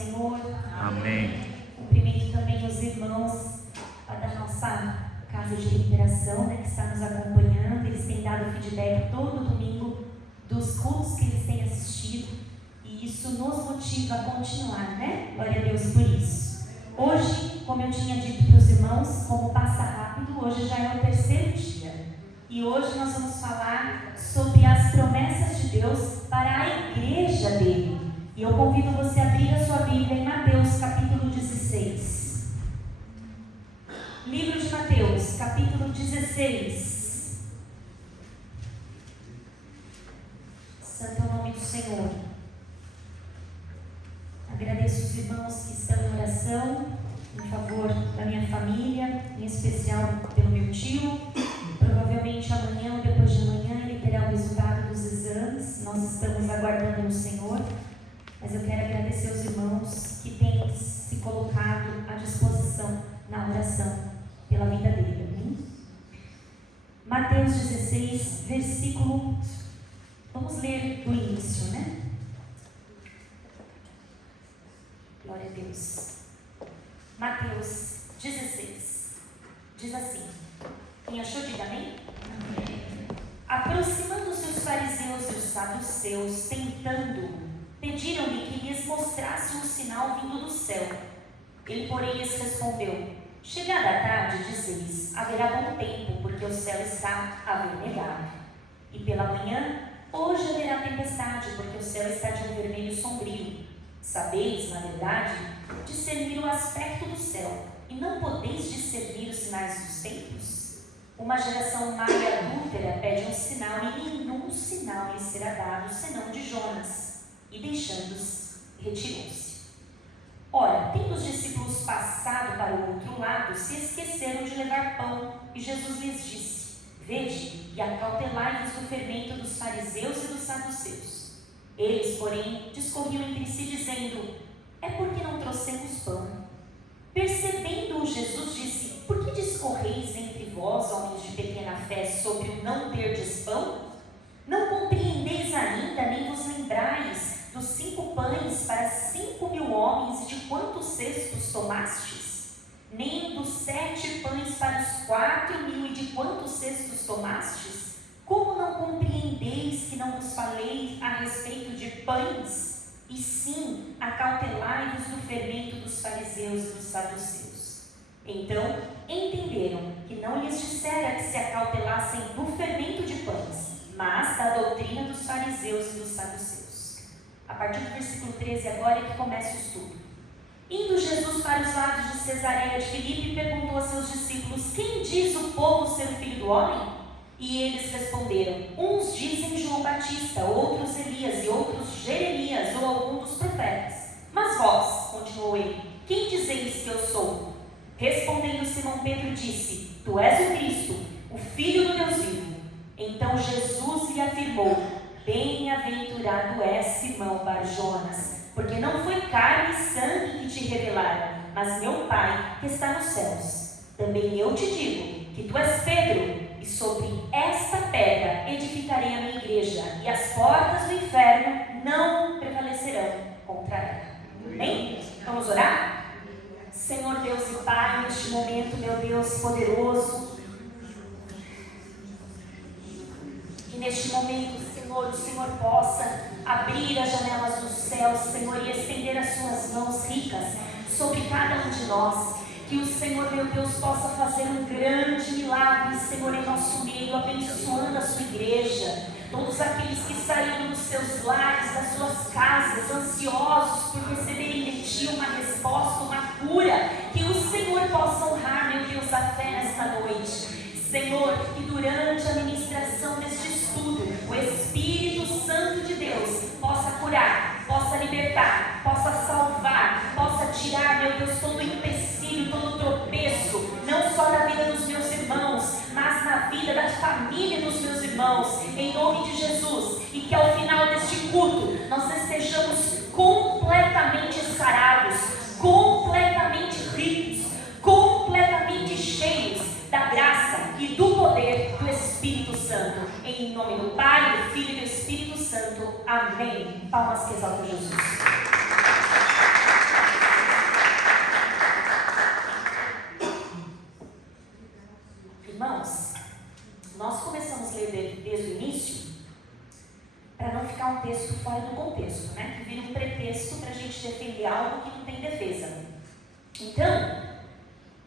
Senhor. Amém. Cumprimento também os irmãos da nossa casa de recuperação, né, que está nos acompanhando. Eles têm dado feedback todo domingo dos cultos que eles têm assistido. E isso nos motiva a continuar, né? Glória a Deus por isso. Hoje, como eu tinha dito para os irmãos, como passa rápido, hoje já é o terceiro dia. E hoje nós vamos falar sobre as promessas de Deus para a igreja dele. E eu convido você a abrir a sua Bíblia em Mateus, capítulo 16. Livro de Mateus, capítulo 16. Santo é o nome do Senhor. Agradeço os irmãos que estão em oração, em favor da minha família, em especial pelo meu tio. Provavelmente amanhã ou depois de amanhã ele terá o resultado dos exames. Nós estamos aguardando no Senhor. Mas eu quero agradecer aos irmãos que têm se colocado à disposição na oração pela vida dele. Amém? Mateus 16, versículo... Vamos ler do início, né? Glória a Deus. Mateus 16 diz assim: quem achou, diga amém? Amém. Aproximando-se os fariseus e os saduceus, pediram-lhe que lhes mostrasse um sinal vindo do céu. Ele, porém, lhes respondeu: chegada a tarde, dizeis, haverá bom tempo, porque o céu está avermelhado. E pela manhã, hoje haverá tempestade, porque o céu está de um vermelho sombrio. Sabeis, na verdade, discernir o aspecto do céu, e não podeis discernir os sinais dos tempos? Uma geração má e adúltera pede um sinal, e nenhum sinal lhe será dado, senão de Jonas. E deixando-os, retirou-se. Ora, tendo os discípulos passado para o outro lado, se esqueceram de levar pão, e Jesus lhes disse: vede, e acautelai-vos do fermento dos fariseus e dos saduceus. Eles, porém, discorriam entre si, dizendo: é porque não trouxemos pão. Percebendo-o, Jesus disse: por que discorreis entre vós, homens de pequena fé, sobre o não terdes pão? Não compreendeis ainda, nem vos lembrais dos 5 pães para 5.000 homens, e de quantos cestos tomastes? Nem dos 7 pães para os 4.000, e de quantos cestos tomastes? Como não compreendeis que não vos falei a respeito de pães? E sim, acautelai-vos do fermento dos fariseus e dos saduceus. Então, entenderam que não lhes dissera que se acautelassem do fermento de pães, mas da doutrina dos fariseus e dos saduceus. A partir do versículo 13 agora é que começa o estudo. Indo Jesus para os lados de Cesareia de Filipe, perguntou a seus discípulos: quem diz o povo ser o filho do homem? E eles responderam: uns dizem João Batista, outros Elias, e outros Jeremias ou algum dos profetas. Mas vós, continuou ele, quem dizeis que eu sou? Respondendo Simão Pedro disse: tu és o Cristo, o Filho do Deus vivo. Então Jesus lhe afirmou: bem-aventurado és, Simão Bar-Jonas, porque não foi carne e sangue que te revelaram, mas meu Pai que está nos céus. Também eu te digo que tu és Pedro, e sobre esta pedra edificarei a minha igreja, e as portas do inferno não prevalecerão contra ela. Amém? Vamos orar? Senhor Deus e Pai, neste momento, meu Deus poderoso, que neste momento, Senhor, o Senhor possa abrir as janelas dos céus, Senhor, e estender as suas mãos ricas sobre cada um de nós. Que o Senhor, meu Deus, possa fazer um grande milagre, Senhor, em nosso meio, abençoando a sua igreja. Todos aqueles que saíram dos seus lares, das suas casas, ansiosos por receberem de Ti uma resposta, uma cura. Que o Senhor possa honrar, meu Deus, a fé nesta noite. Senhor, que durante a ministração deste estudo, o Espírito Santo de Deus possa curar, possa libertar, possa salvar, possa tirar, meu Deus, todo o empecilho, todo o tropeço, não só da vida dos meus irmãos, mas na vida da família dos meus irmãos, em nome de Jesus. E que ao final deste culto, nós estejamos completamente sarados, completamente ricos, completamente cheios da graça e do poder do Espírito Santo. Em nome do Pai, do Filho e do Espírito Santo. Amém. Palmas que exaltam Jesus. texto fora do contexto, né? Que vira um pretexto para a gente defender algo que não tem defesa. Então,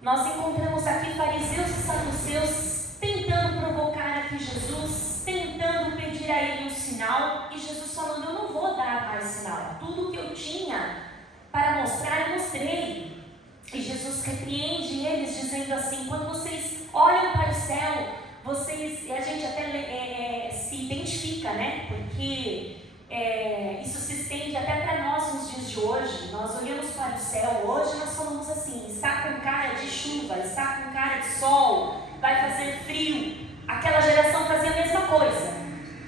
nós encontramos aqui fariseus e saduceus tentando provocar aqui Jesus, tentando pedir a ele um sinal, e Jesus falando: eu não vou dar mais sinal, tudo que eu tinha para mostrar, eu mostrei. E Jesus repreende eles dizendo assim: quando vocês olham para o céu, vocês, a gente até se identifica, né? Porque isso se estende até para nós nos dias de hoje. Nós olhamos para o céu hoje, nós falamos assim: está com cara de chuva, está com cara de sol, vai fazer frio. Aquela geração fazia a mesma coisa.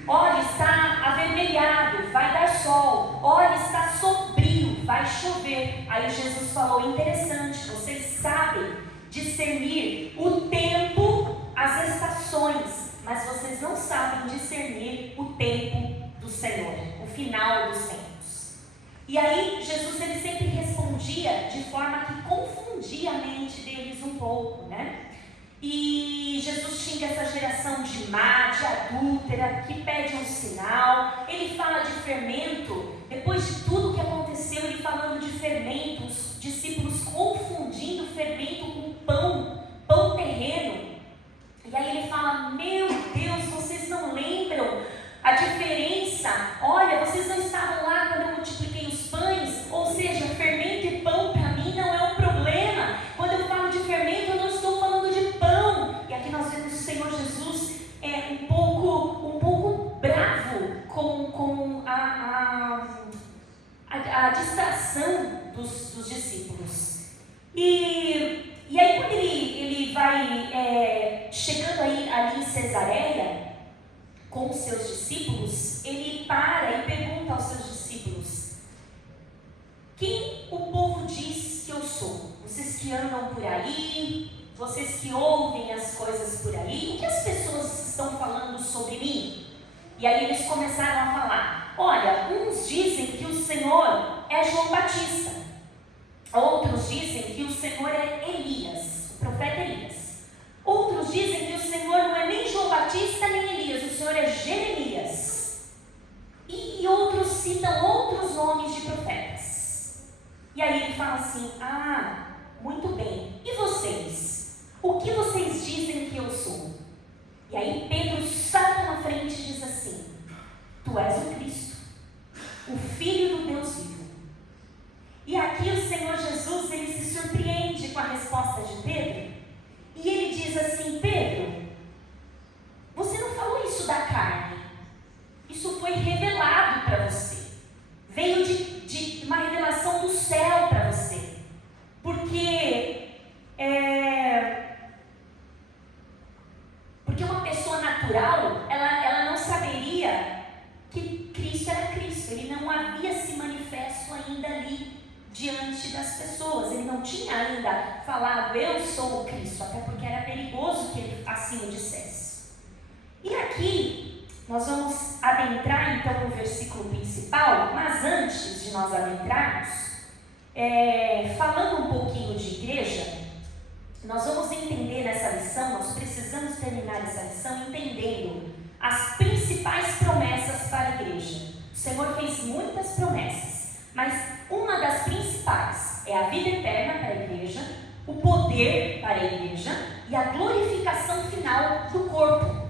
Olha, está avermelhado, vai dar sol. Olha, está sombrio, vai chover. Aí Jesus falou: interessante, vocês sabem discernir o tempo, as estações, mas vocês não sabem discernir o tempo do Senhor, o final dos tempos. E aí Jesus ele sempre respondia de forma que confundia a mente deles um pouco, né? E Jesus xinga essa geração de má, de adúltera, que pede um sinal. Ele fala de fermento. Depois de tudo que aconteceu, ele falando de fermento, os discípulos confundindo fermento com pão terreno. E aí ele fala: meu Deus, vocês não lembram a diferença? Olha, vocês não estavam lá quando eu multipliquei os pães? Ou seja, fermento e pão para mim não é um problema. Quando eu falo de fermento, eu não estou falando de pão. E aqui nós vemos o Senhor Jesus um pouco bravo com a distração dos discípulos. E aí quando ele vai chegando ali em Cesareia com os seus discípulos, ele para e pergunta aos seus discípulos: quem o povo diz que eu sou? Vocês que andam por aí, vocês que ouvem as coisas por aí, o que as pessoas estão falando sobre mim? E aí eles começaram a falar: olha, uns dizem que o Senhor é João Batista, outros dizem que o Senhor é Elias, o profeta Elias. Outros dizem que o Senhor não é nem João Batista nem Elias, o Senhor é Jeremias. E outros citam outros nomes de profetas. E aí ele fala assim: ah, muito bem, e vocês? O que vocês dizem que eu sou? E aí Pedro salta na frente e diz assim: tu és o Cristo, o Filho do Deus vivo. E aqui o Senhor Jesus, ele se surpreende com a resposta de Pedro, e ele diz assim: Pedro, você não falou isso da carne, isso foi revelado para você, veio de uma revelação do céu para você, porque uma pessoa natural, ela não saberia que Cristo era Cristo, ele não havia se manifesto ainda ali diante das pessoas, ele não tinha ainda falado: eu sou o Cristo, até porque era perigoso que ele assim o dissesse. E aqui nós vamos adentrar então no versículo principal, mas antes de nós adentrarmos, falando um pouquinho de igreja, nós vamos entender nessa lição, nós precisamos terminar essa lição entendendo as principais promessas para a igreja. O Senhor fez muitas promessas, mas uma das principais é a vida eterna para a igreja, o poder para a igreja e a glorificação final do corpo.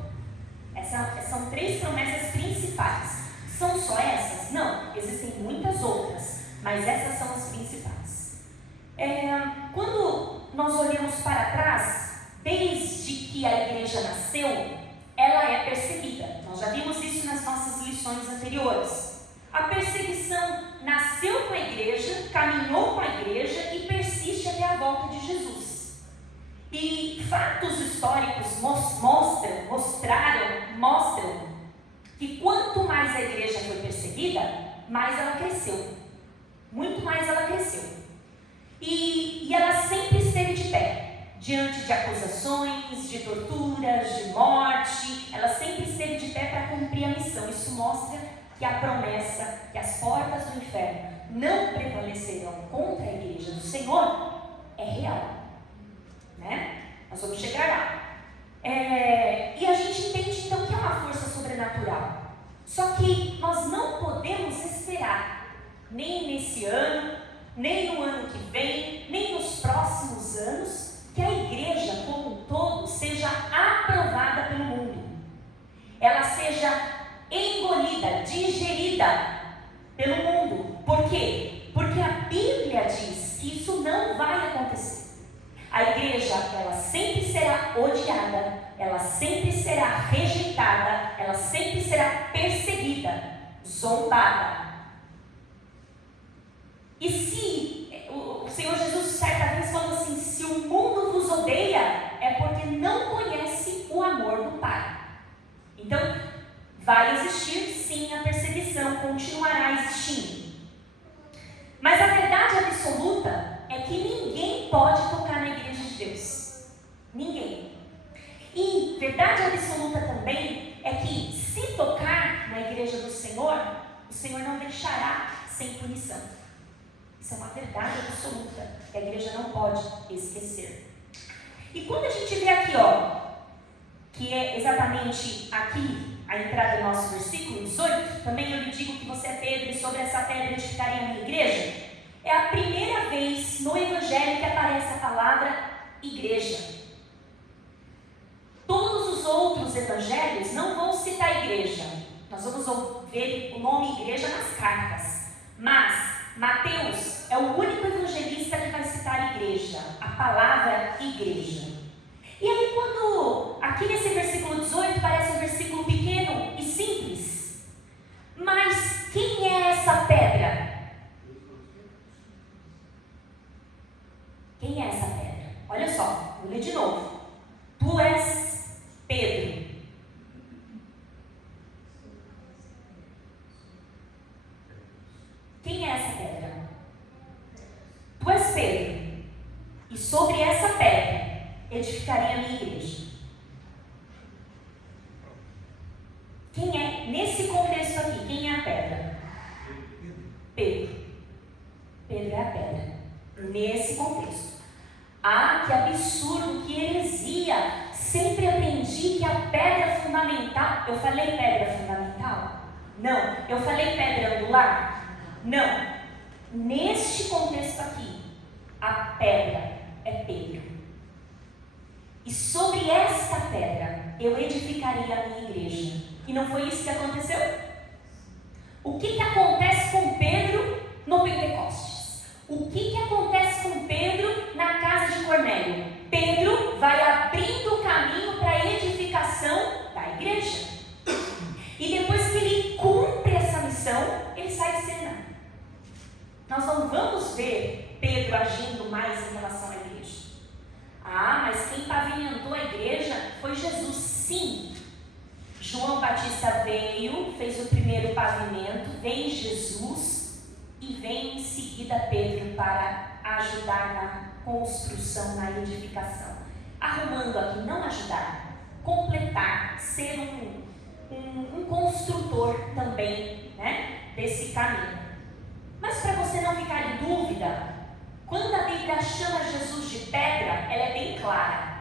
Essas são 3 promessas principais. São só essas? Não, existem muitas outras, mas essas são as principais. Quando nós olhamos para trás, desde que a igreja nasceu, ela é perseguida. Nós já vimos isso nas nossas lições anteriores. A perseguição nasceu com a igreja, caminhou com a igreja e persiste até a volta de Jesus. E fatos históricos mostram que quanto mais a igreja foi perseguida, mais ela cresceu. Muito mais ela cresceu. E ela sempre esteve de pé, diante de acusações, de torturas, de morte. Ela sempre esteve de pé para cumprir a missão. Isso mostra que a promessa, que as portas do inferno não prevalecerão contra a igreja do Senhor, é real, né? Nós vamos chegar lá. E a gente entende então que é uma força sobrenatural. Só que nós não podemos esperar, nem nesse ano, nem no ano que vem, nem nos próximos anos, que a igreja como um todo seja aprovada pelo mundo. Ela seja engolida, digerida pelo mundo. Por quê? Porque a Bíblia diz que isso não vai acontecer. A igreja, ela sempre será odiada, ela sempre será rejeitada, ela sempre será perseguida, zombada. E se o Senhor Jesus certa vez falou assim: se o mundo vos odeia, é porque não conhece o amor do Pai. Então, vai existir sim a perseguição, continuará existindo. Mas a verdade absoluta é que ninguém pode tocar na igreja de Deus. Ninguém. E verdade absoluta também é que se tocar na igreja do Senhor, o Senhor não deixará sem punição. Isso é uma verdade absoluta que a igreja não pode esquecer. E quando a gente vê aqui, que é exatamente aqui a entrada do nosso versículo 18, também eu lhe digo que você é Pedro e sobre essa pedra edificarei a minha igreja. É a primeira vez no Evangelho que aparece a palavra igreja. Todos os outros evangelhos não vão citar igreja. Nós vamos ver o nome igreja nas cartas. Mas Mateus é o único evangelista que vai citar igreja, a palavra igreja. E aí quando, aqui nesse versículo 18, parece um versículo pequeno e simples. Mas quem é essa pedra? Quem é essa pedra? Olha só, vou ler de novo. Tu és Pedro. Quem é essa pedra? Tu és Pedro. E sobre essa pedra edificarei a minha igreja. Quem é, nesse contexto aqui, quem é a pedra? Pedro. Pedro é a pedra. Nesse contexto. Ah, que absurdo, que heresia. Sempre aprendi que a pedra fundamental... Eu falei pedra fundamental? Não. Eu falei pedra angular? Não. Neste contexto aqui, a pedra é Pedro. E sobre esta pedra eu edificarei a minha igreja. E não foi isso que aconteceu? O que acontece com Pedro no Pentecostes? O que acontece com Pedro na casa de Cornélio? Pedro vai abrindo o caminho para a edificação da igreja. E depois que ele cumpre essa missão, ele sai de cena. Nós não vamos ver Pedro agindo mais em relação à igreja. Ah, mas quem pavimentou a igreja foi Jesus. Sim. João Batista veio, fez o primeiro pavimento, vem Jesus e vem em seguida Pedro para ajudar na construção, na edificação. Arrumando aqui, não ajudar, completar, ser um construtor também, né, desse caminho. Mas para você não ficar em dúvida, quando a Bíblia chama Jesus de pedra, ela é bem clara.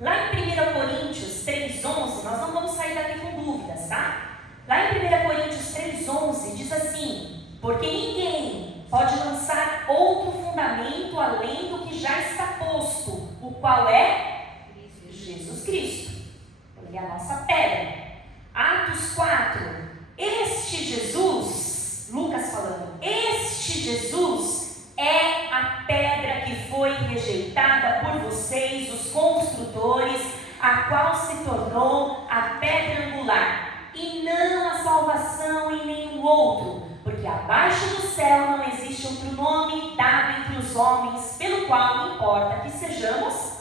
Lá em 1 Coríntios 3,11, nós não vamos sair daqui com dúvidas, tá? Lá em 1 Coríntios 3,11 diz assim: porque ninguém pode lançar outro fundamento além do que já está posto, o qual é Jesus Cristo. Ele é a nossa pedra. Atos 4, este Jesus, Lucas falando, este Jesus é a pedra que foi rejeitada por vocês, os construtores, a qual se tornou a pedra angular, e não a salvação em nenhum outro, porque abaixo do céu não existe outro nome dado entre os homens, pelo qual importa que sejamos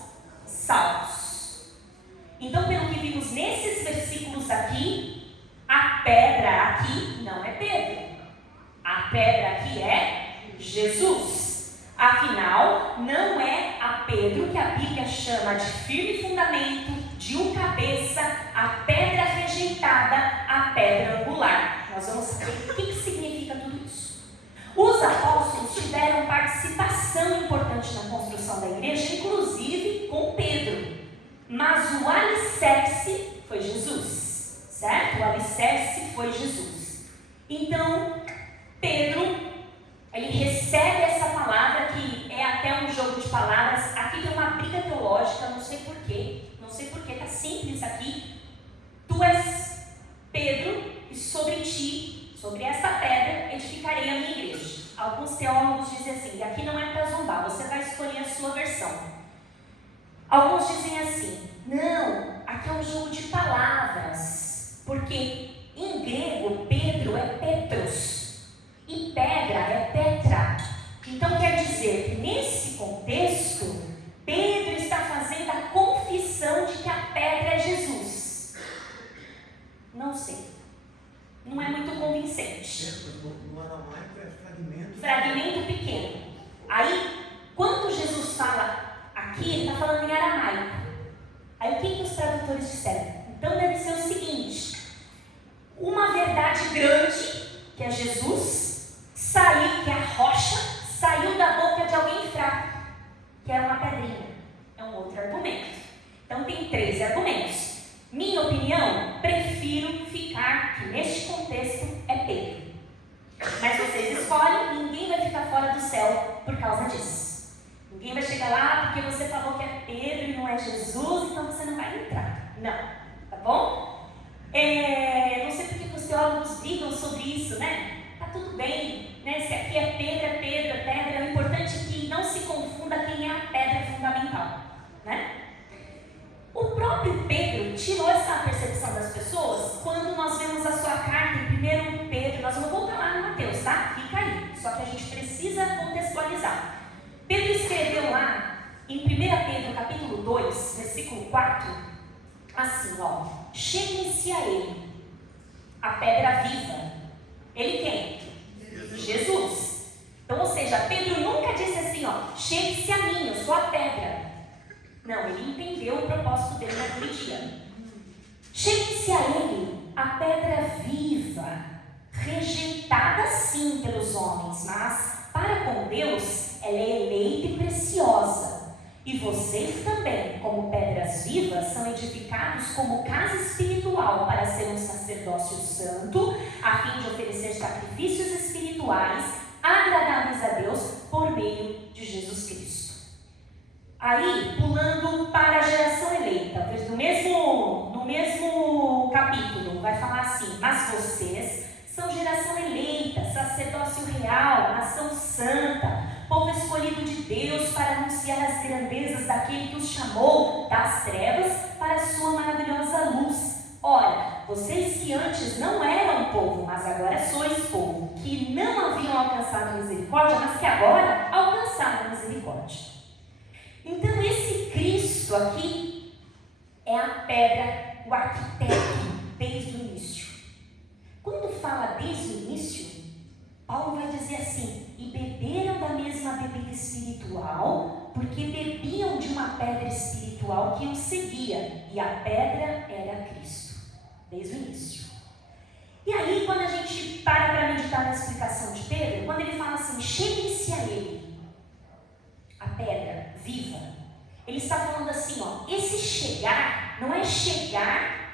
salvos. Então, pelo que vimos nesses versículos aqui, a pedra aqui não é Pedro, a pedra aqui é Jesus. Afinal, não é a Pedro que a Bíblia chama de firme fundamento, de um cabeça, a pedra rejeitada, a pedra angular. Nós vamos saber o que significa tudo isso. Os apóstolos tiveram participação importante na construção da igreja, inclusive com Pedro. Mas o alicerce foi Jesus, certo? O alicerce foi Jesus. Então, Pedro, ele recebe essa palavra, que é até um jogo de palavras. Aqui tem uma briga teológica, não sei porquê, está simples aqui. Tu és Pedro, e sobre ti, sobre esta pedra, edificarei a minha igreja. Alguns teólogos dizem assim, e aqui não é para zombar, você vai escolher a sua versão. Alguns dizem assim, não, aqui é um jogo de palavras, porque em grego, Pedro é Petros, e pedra é Petra. Então quer dizer que nesse contexto, Pedro está fazendo a confissão de que a pedra é Jesus. Não sei, não é muito convincente. No aramaico é fragmento. Fragmento pequeno. Aí, quando Jesus fala aqui, ele está falando em aramaico. Aí o que os tradutores disseram? Então deve ser o seguinte: uma verdade grande, que é Jesus, saiu, que é a rocha, saiu da boca de alguém fraco, que é uma pedrinha. É um outro argumento. Então tem 13 argumentos. Minha opinião, prefiro ficar que neste contexto é Pedro. Mas vocês escolhem, ninguém vai ficar fora do céu por causa disso. Ninguém vai chegar lá porque você falou que é Pedro e não é Jesus, então você não vai entrar. Não, tá bom? Não sei porque os teólogos brigam sobre isso, né? Tá tudo bem, né? Se aqui é pedra, o importante é que não se confunda quem é a pedra fundamental, né? O próprio Pedro tirou essa percepção das pessoas quando nós vemos a sua carta em 1 Pedro. Nós vamos voltar lá no Mateus, tá? Fica aí, só que a gente precisa contextualizar. Pedro escreveu lá em 1 Pedro capítulo 2, versículo 4, assim, ó: cheguem-se a ele, a pedra viva. Ele quem? Jesus. Então, ou seja, Pedro nunca disse assim, ó, chegue-se a mim, eu sou a pedra. Não, ele entendeu o propósito dele naquele dia. Chegue-se a ele, a pedra viva, rejeitada sim pelos homens, mas para com Deus ela é eleita e preciosa. E vocês também, como pedras vivas, são edificados como casa espiritual para ser um sacerdócio santo, a fim de oferecer sacrifícios espirituais agradáveis a Deus por meio de Jesus Cristo. Aí, pulando para a geração eleita, no mesmo capítulo, vai falar assim: mas vocês são geração eleita, sacerdócio real, nação santa, povo escolhido de Deus para anunciar as grandezas daquele que os chamou das trevas para a sua maravilhosa luz. Ora, vocês que antes não eram povo, mas agora sois povo, que não haviam alcançado misericórdia, mas que agora alcançaram misericórdia. Então esse Cristo aqui é a pedra, o arquiteto desde o início. Quando fala desde o início, Paulo vai dizer assim: e beberam da mesma bebida espiritual, porque bebiam de uma pedra espiritual que os seguia, e a pedra era Cristo, desde o início. E aí, quando a gente para meditar na explicação de Pedro, quando ele fala assim, cheguem-se a ele, a pedra viva, ele está falando assim, ó, esse chegar não é chegar,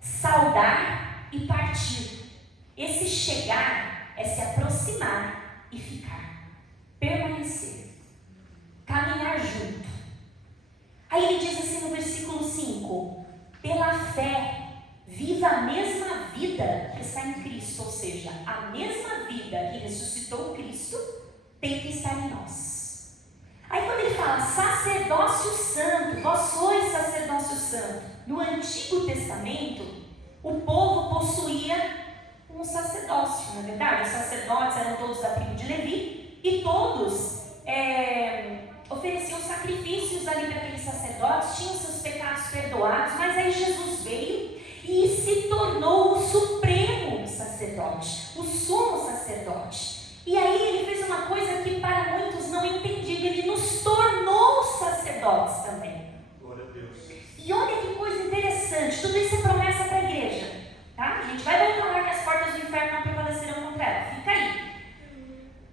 saudar e partir. Esse chegar é se aproximar e ficar, permanecer, caminhar junto. Aí ele diz assim no versículo 5, pela fé, viva a mesma vida que está em Cristo, ou seja, a mesma vida que ressuscitou Cristo tem que estar em nós. Aí quando ele fala sacerdócio santo, vós sois sacerdócio santo, no Antigo Testamento, o povo possuía um sacerdócio, não é verdade? Os sacerdotes eram todos da tribo de Levi e todos ofereciam sacrifícios ali para aqueles sacerdotes, tinham seus pecados perdoados, mas aí Jesus veio e se tornou o supremo sacerdote, o sumo sacerdote. E aí ele fez uma coisa que para muitos não entendido, ele nos tornou sacerdotes também. Glória a Deus. E olha que coisa interessante, tudo isso é promessa para a igreja, tá? A gente vai voltar lá que as portas do inferno não prevalecerão contra ela, fica aí.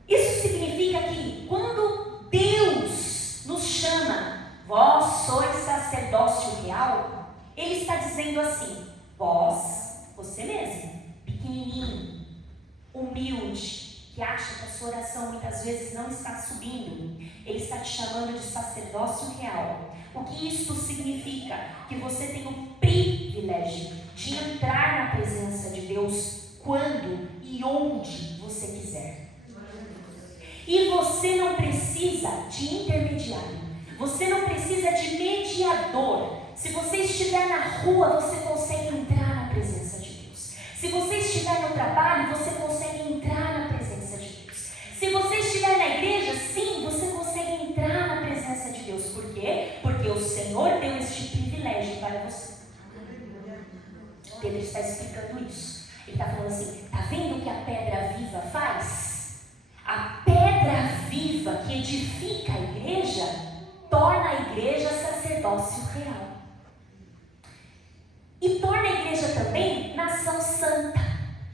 Isso significa que quando Deus nos chama, vós sois sacerdócio real, Ele está dizendo assim, vós, você mesmo, pequenininho, humilde, que acha que a sua oração muitas vezes não está subindo, Ele está te chamando de sacerdócio real. O que isto significa? Que você tem o privilégio de entrar na presença de Deus quando e onde você quiser. E você não precisa de intermediário, você não precisa de mediador. Se você estiver na rua, você consegue entrar na presença de Deus. Se você estiver no trabalho, você consegue entrar na presença de Deus. Se você estiver na igreja, sim, você consegue entrar na presença de Deus. Por quê? Porque o Senhor deu este privilégio para você. Pedro está explicando isso. Ele está falando assim, está vendo o que a pedra viva faz? A pedra viva que edifica a igreja, torna a igreja sacerdócio real. E torna a igreja também nação santa.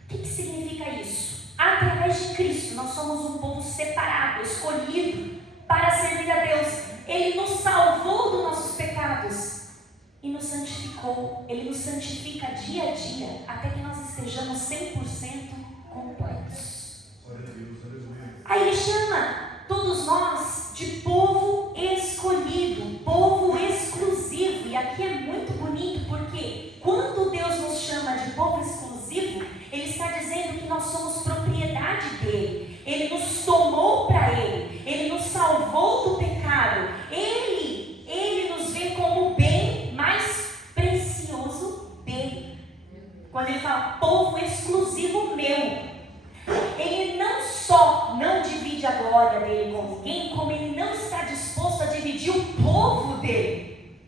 O que significa isso? Através de Cristo, nós somos um povo separado, escolhido para servir a Deus. Ele nos salvou dos nossos pecados e nos santificou. Ele nos santifica dia a dia, até que nós estejamos 100% completos. Aí Ele chama todos nós de povo escolhido, povo exclusivo. E aqui é muito bonito, porque quando Deus nos chama de povo exclusivo, Ele está dizendo que nós somos propriedade dEle. Ele nos tomou para Ele, Ele nos salvou do pecado. Ele nos vê como o bem mais precioso dEle. Quando Ele fala povo exclusivo meu, Ele não só não divide a glória dEle com ninguém, como Ele não está disposto a dividir o povo dEle.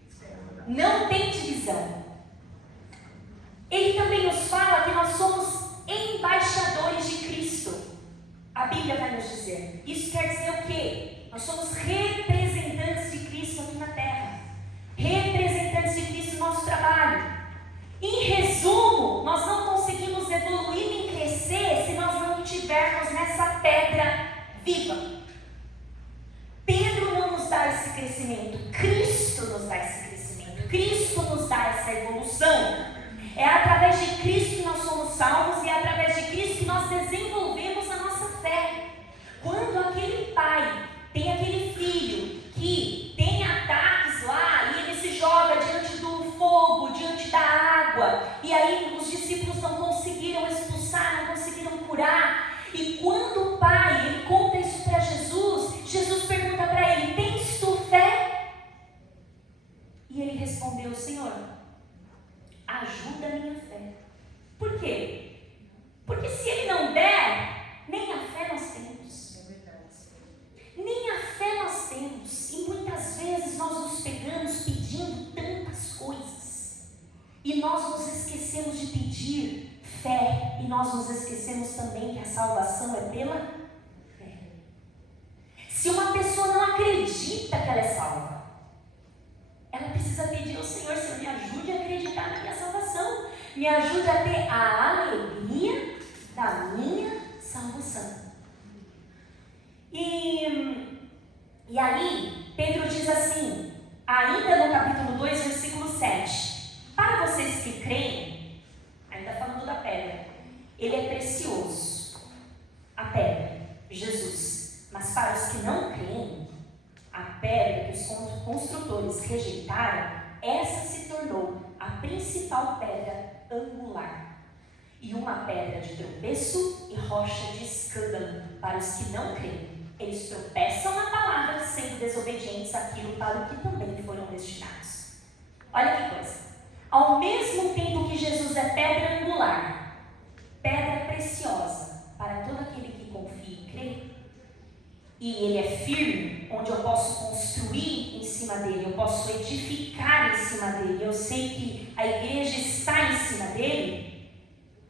Não tem divisão. Ele também nos fala que nós somos embaixadores de Cristo. A Bíblia vai nos dizer. Isso quer dizer o quê? Nós somos representantes de Cristo aqui na terra. Representantes de Cristo no nosso trabalho. Em resumo, nós não conseguimos evoluir nem crescer se nós não estivermos nessa pedra viva. Pedro não nos dá esse crescimento, Cristo nos dá esse crescimento, Cristo nos dá essa evolução. É através de Cristo que nós somos salvos e é através de Cristo que nós desenvolvemos a nossa fé. Quando aquele pai tem aquele filho que tem ataques lá e ele se joga diante do fogo, diante da água, e aí os discípulos não conseguiram expulsar, não conseguiram curar, e quando o pai ele conta isso para Jesus, Jesus pergunta para ele, tens tu fé? E ele respondeu, Senhor, ajuda a minha fé. Por quê? Porque se ele não der, nem a fé nós temos. Nem a fé nós temos. E muitas vezes nós nos pegamos pedindo tantas coisas. E nós nos esquecemos de pedir fé. E nós nos esquecemos também que a salvação é pela fé. Se uma pessoa não acredita que ela é salva, ela precisa pedir ao Senhor, Senhor, me ajude a acreditar na minha salvação. Me ajude a ter a alegria da minha salvação. E aí, Pedro diz assim, ainda no capítulo 2, versículo 7. Para vocês que creem, ainda falando da pedra, ele é precioso. A pedra, Jesus. Mas para os que não creem, a pedra que os construtores rejeitaram, essa se tornou a principal pedra angular. E uma pedra de tropeço e rocha de escândalo para os que não creem. Eles tropeçam na palavra, sendo desobedientes àquilo para o que também foram destinados. Olha que coisa. Ao mesmo tempo que Jesus é pedra angular, pedra preciosa para todo aquele que confia e crê, e ele é firme, onde eu posso construir em cima dele, eu posso edificar em cima dele, eu sei que a igreja está em cima dele,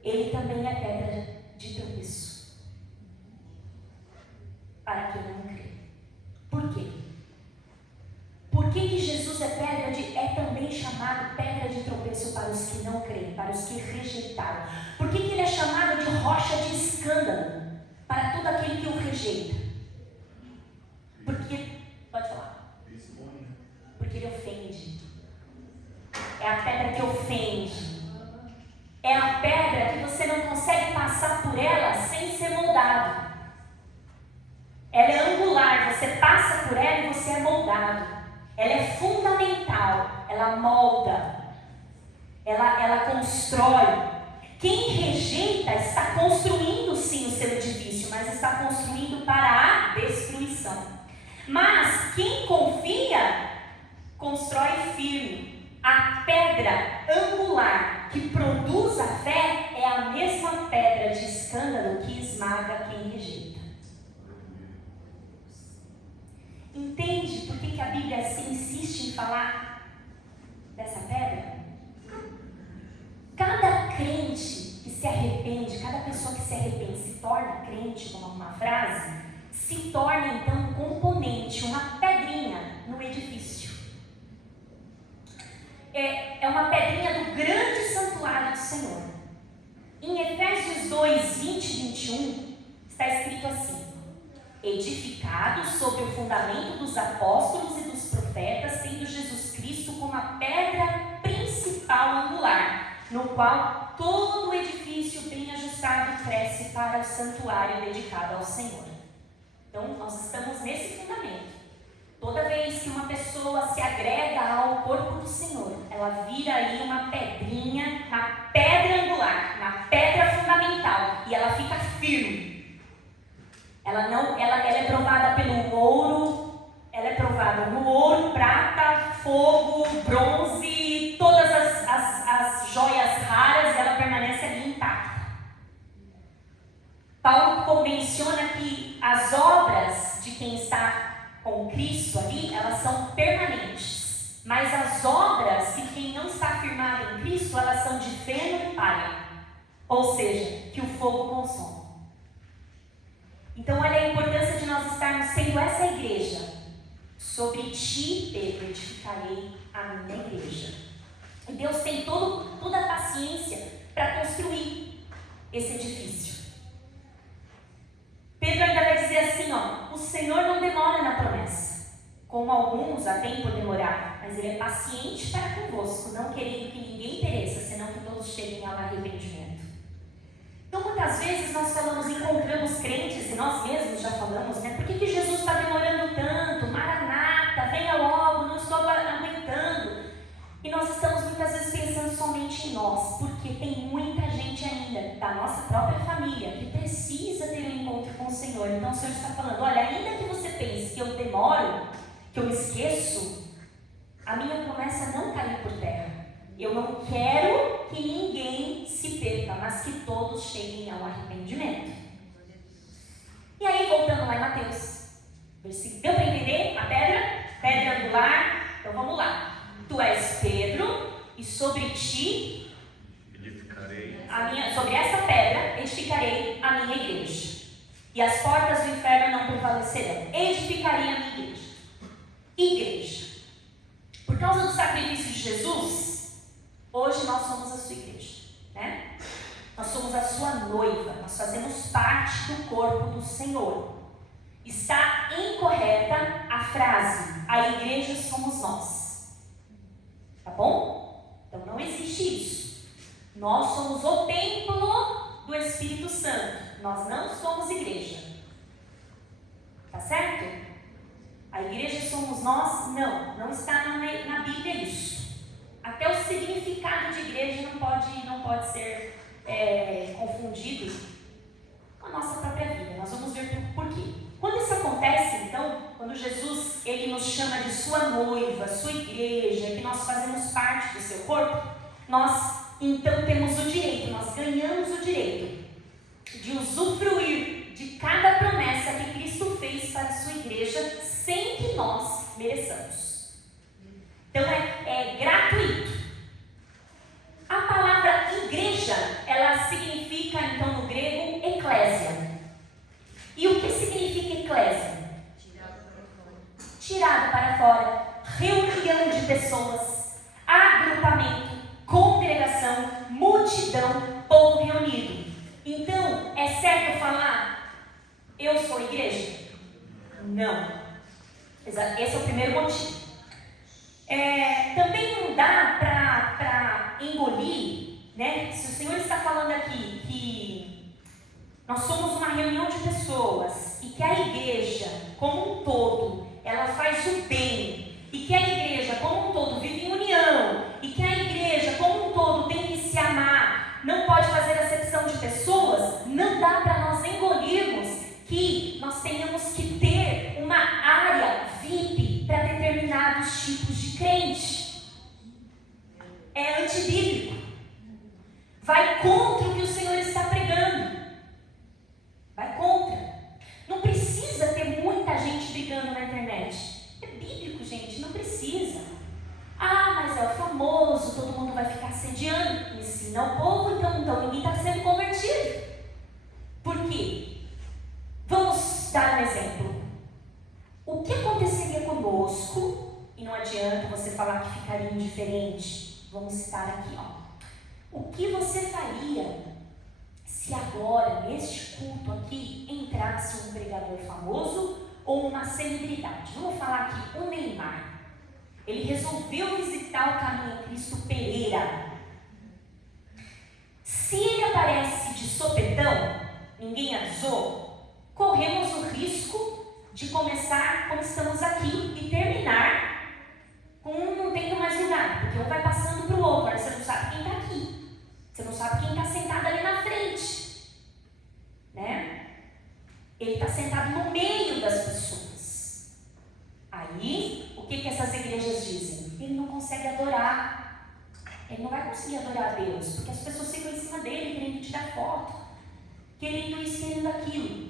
ele também é pedra de tropeço. Para quem não crê. Por quê? Por que Jesus é também chamado pedra de tropeço para os que não creem, para os que rejeitaram? Por que ele é chamado de rocha de escândalo para todo aquele que o rejeita? Porque, pode falar. Porque ele ofende. É a pedra que ofende. É a pedra que você não consegue passar por ela sem ser moldado. moldado. Ela é angular, você passa por ela e você é moldado. Ela é fundamental, ela molda, ela constrói. Quem rejeita está construindo sim o seu edifício, mas está construindo para a destruição. Mas quem confia, constrói firme. A pedra angular que produz a fé é a mesma pedra de escândalo que esmaga quem rejeita. Entende por que a Bíblia assim insiste em falar dessa pedra? Cada crente que se arrepende, cada pessoa que se arrepende se torna crente, como uma frase, se torna então um componente, uma pedrinha no edifício. É uma pedrinha do grande santuário do Senhor. Em Efésios 2, 20 e 21, está escrito assim: edificados sobre o fundamento dos apóstolos e dos profetas, tendo Jesus Cristo como a pedra principal angular, no qual todo o edifício bem ajustado cresce para o santuário dedicado ao Senhor. Então, nós estamos nesse fundamento. Toda vez que uma pessoa se agrega ao corpo do Senhor, ela vira aí uma pedrinha na pedra angular, na pedra fundamental, e ela fica firme. Ela é provada pelo ouro, ela é provada no ouro, prata, fogo, bronze, todas as joias raras, ela permanece ali intacta. Paulo menciona que as obras de quem está com Cristo ali, elas são permanentes, mas as obras de quem não está firmado em Cristo, elas são de feno e palha, ou seja, que o fogo consome. Então olha a importância de nós estarmos sendo essa igreja. Sobre ti, Pedro, edificarei a minha igreja. E Deus tem toda a paciência para construir esse edifício. Pedro ainda vai dizer assim, o Senhor não demora na promessa, como alguns a têm por demorar, mas Ele é paciente para convosco, não querendo que ninguém pereça, senão que todos cheguem ao arrependimento. Então, muitas vezes nós encontramos crentes, e nós mesmos já falamos, por que Jesus está demorando tanto? Maranata, venha logo, não estou aguentando. E nós estamos muitas vezes pensando somente em nós, porque tem muita gente ainda, da nossa própria família, que precisa ter um encontro com o Senhor. Então o Senhor está falando, olha, ainda que você pense que eu demoro, que eu esqueço, a minha promessa não caiu por terra. Eu não quero que ninguém se perca, mas que todos cheguem ao arrependimento. E aí, voltando lá em Mateus, versículo, deu para entender a pedra angular? Então vamos lá. Tu és Pedro, e sobre ti edificarei sobre essa pedra edificarei a minha igreja, e as portas do inferno não prevalecerão. Edificarei a minha igreja. Por causa do sacrifício de Jesus, hoje nós somos a sua igreja, Nós somos a sua noiva, nós fazemos parte do corpo do Senhor. Está incorreta a frase, a igreja somos nós. Tá bom? Então não existe isso. Nós somos o templo do Espírito Santo. Nós não somos igreja. Tá certo? A igreja somos nós? Não está na Bíblia isso. Até o significado de igreja não pode ser confundido com a nossa própria vida. Nós vamos ver por quê. Quando isso acontece, então, quando Jesus ele nos chama de sua noiva, sua igreja, que nós fazemos parte do seu corpo, nós então temos o direito, nós ganhamos o direito de usufruir de cada promessa que Cristo fez para a sua igreja sem que nós mereçamos. Então é gratuito. A palavra igreja, ela significa então no grego eclésia. E o que significa eclésia? Tirado para fora, reunião de pessoas, agrupamento, congregação, multidão, povo reunido. Então, é certo falar, eu sou igreja? Não. Esse é o primeiro motivo. Também não dá para engolir, Se o Senhor está falando aqui que nós somos uma reunião de pessoas e que a igreja, como um todo, ela faz o bem, e que a igreja, como um todo, vive em união, e que a igreja, como um todo, tem que se amar, não pode fazer acepção de pessoas, não dá para nós engolirmos que nós tenhamos que ter uma área VIP para determinados tipos de crente. É antibíblico. Vai contra o que o Senhor está pregando. Vai contra. Não precisa ter muita gente brigando na internet. É bíblico, gente, não precisa. Ah, mas é o famoso, todo mundo vai ficar assediando. Ensina o povo, então ninguém está sendo convertido. Por quê? Vamos dar um exemplo. O que aconteceria conosco, e não adianta você falar que ficaria indiferente. Vamos citar aqui, ó. O que você faria se agora, neste culto aqui, entrasse um pregador famoso ou uma celebridade? Vamos falar aqui, o Neymar. Ele resolveu visitar o Caminho Cristo Pereira. Se ele aparece de sopetão, ninguém avisou, corremos o risco de começar como estamos aqui e terminar com um não tendo mais lugar, porque um vai passando para o outro, aí você não sabe quem está aqui. Você não sabe quem está sentado ali na frente, né? Ele está sentado no meio das pessoas. Aí, o que essas igrejas dizem? Ele não consegue adorar. Ele não vai conseguir adorar a Deus, porque as pessoas ficam em cima dele, querendo tirar foto, querendo isso, querendo aquilo.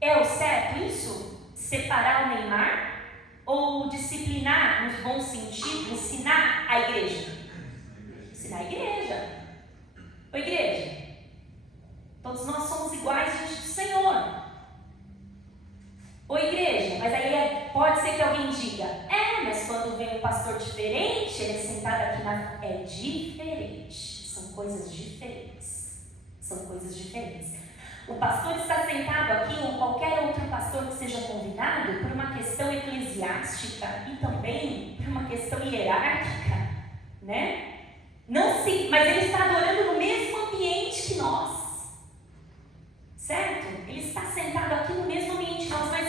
É o certo isso? Separar o Neymar? Ou disciplinar, no bom sentido, ensinar a igreja? Ensinar a igreja. Ô igreja, todos nós somos iguais diante do Senhor. Ô igreja, mas aí pode ser que alguém diga, mas quando vem um pastor diferente, ele é sentado aqui na... É diferente. São coisas diferentes. São coisas diferentes. O pastor está sentado aqui, ou qualquer outro pastor que seja convidado, por uma questão eclesiástica e também por uma questão hierárquica, né? Mas ele está adorando no mesmo ambiente que nós, certo? Ele está sentado aqui no mesmo ambiente que nós, mas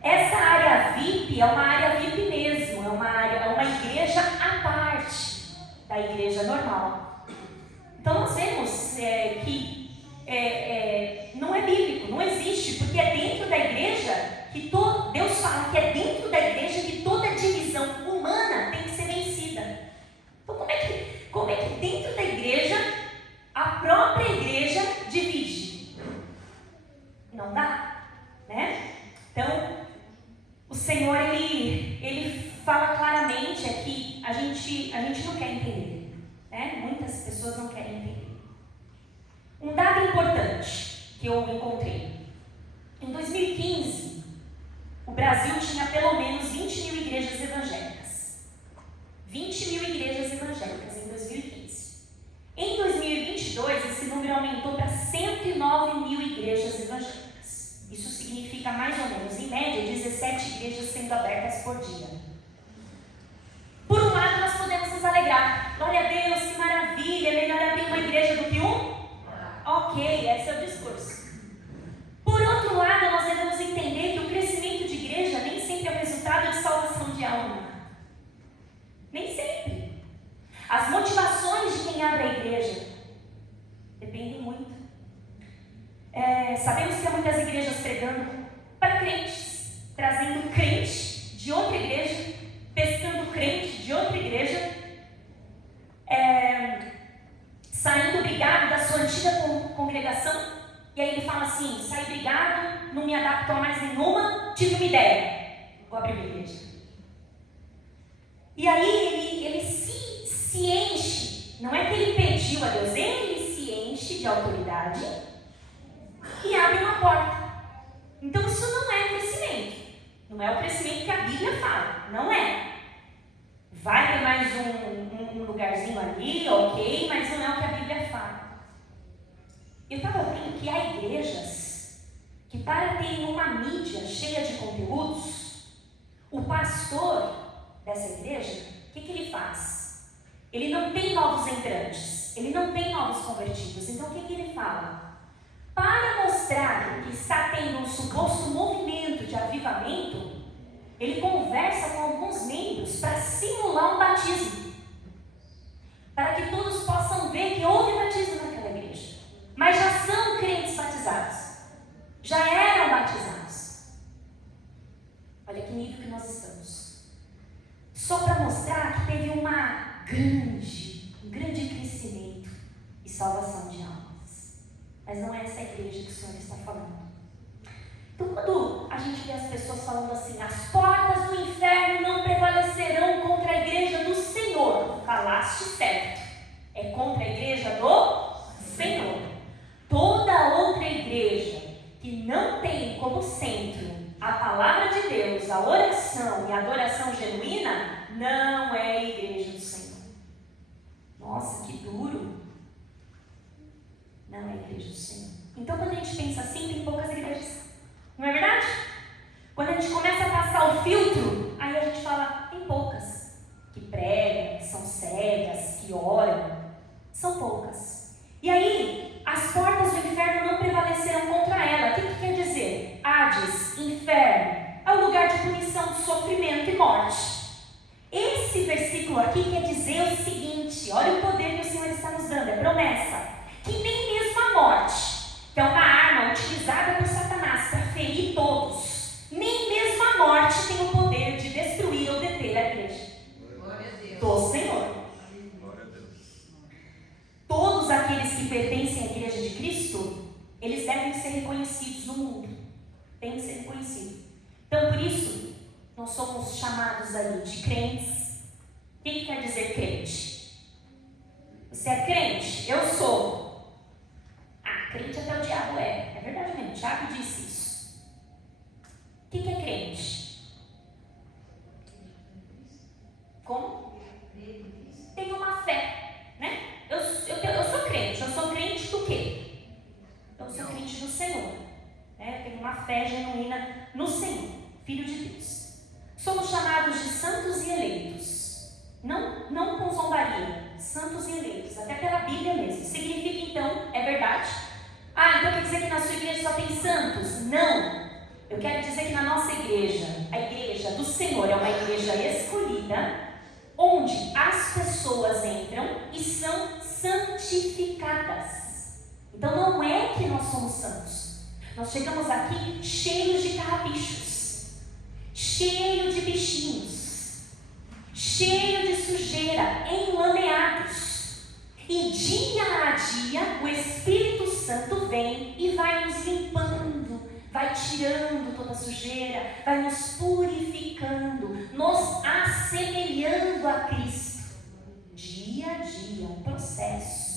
essa área VIP é uma área VIP mesmo, é uma igreja à parte da igreja normal. Então nós vemos que não é bíblico, não existe, porque é dentro da igreja que Deus fala que é dentro da igreja que toda divisão humana tem que ser vencida. Então como é que dentro da igreja a própria igreja divide? Não dá, né? Então o Senhor ele fala claramente aqui, a gente não quer entender, né? Muitas pessoas não querem entender. Um dado importante que eu encontrei. Em 2015, o Brasil tinha pelo menos 20 mil igrejas evangélicas. 20 mil igrejas evangélicas em 2015. Em 2022, esse número aumentou para 109 mil igrejas evangélicas. Isso significa mais ou menos, em média, 17 igrejas sendo abertas por dia. Por um lado, nós podemos nos alegrar. Glória a Deus, que maravilha, é melhor abrir uma igreja do que um? Ok, esse é o discurso. Por outro lado, nós devemos entender que o crescimento de igreja nem sempre é o resultado de salvação de alma. Nem sempre. As motivações de quem abre a igreja dependem muito. Sabemos que há muitas igrejas pregando para crentes, trazendo crente de outra igreja, pescando crente de outra igreja, saindo brigado da sua antiga congregação, e aí ele fala assim: saí brigado, não me adapto a mais nenhuma, tive uma ideia, vou abrir uma igreja. E aí ele se enche, não é que ele pediu a Deus, ele se enche de autoridade e abre uma porta. Então isso não é crescimento, não é o crescimento que a Bíblia fala, não é. Vai ter mais um lugarzinho ali, ok, mas não é o que a Bíblia fala. Eu estava vendo que há igrejas que, para terem uma mídia cheia de conteúdos, o pastor dessa igreja, o que ele faz? Ele não tem novos entrantes, ele não tem novos convertidos. Então o que ele fala? para mostrar que está tendo um suposto movimento de avivamento, ele conversa com alguns membros para simular um batismo, para que todos possam ver que houve batismo naquela igreja, mas já são crentes batizados, já eram batizados. Olha que nível que nós estamos. Só para mostrar que teve um grande crescimento e salvação de almas. Mas não é essa igreja que o Senhor está falando. Então, quando a gente vê as pessoas falando assim, as portas do inferno não prevalecerão contra a igreja do Senhor, falaste certo, é contra a igreja do Senhor. Toda outra igreja que não tem como centro a palavra de Deus, a oração e a adoração genuína, não é a igreja do Senhor. Nossa, que duro. Não é a igreja do Senhor. Então, quando a gente pensa assim, tem poucas igrejas. Não é verdade? Quando a gente começa a passar o filtro, aí a gente fala, tem poucas. Que pregam, que são sérias, que oram. São poucas. E aí, as portas do inferno não prevalecerão contra ela. O que quer dizer? Hades, inferno, é o lugar de punição, de sofrimento e morte. Esse versículo aqui quer dizer o seguinte, olha o poder que o Senhor está nos dando, é promessa, que nem mesmo a morte, que é uma arma utilizada por Satanás para ferir todos, nem mesmo a morte tem o poder de destruir ou deter a igreja do Senhor. Todos aqueles que pertencem à igreja de Cristo, eles devem ser reconhecidos no mundo, tem que ser reconhecido. Então, por isso, nós somos chamados aí de crentes. O que quer dizer crente? Você é crente? Eu sou. Crente até o diabo é. É verdade mesmo, o Tiago disse isso. O que é crente? Como? Tem uma fé, né? Eu sou crente. Eu sou crente do quê? Eu sou crente do Senhor. Eu tenho uma fé genuína no Senhor, Filho de Deus. Somos chamados de santos e eleitos. Não com zombaria, santos e eleitos, até pela Bíblia mesmo. Significa então, é verdade? Então quer dizer que na sua igreja só tem santos? Não! Eu quero dizer que na nossa igreja, a igreja do Senhor é uma igreja escolhida, onde as pessoas entram e são santificadas. Então não é que nós somos santos. Nós chegamos aqui cheios de carrapichos, cheio de bichinhos, cheio de sujeira, enlameados. E dia a dia o Espírito Santo vem e vai nos limpando, vai tirando toda a sujeira, vai nos purificando, nos assemelhando a Cristo. Dia a dia, um processo.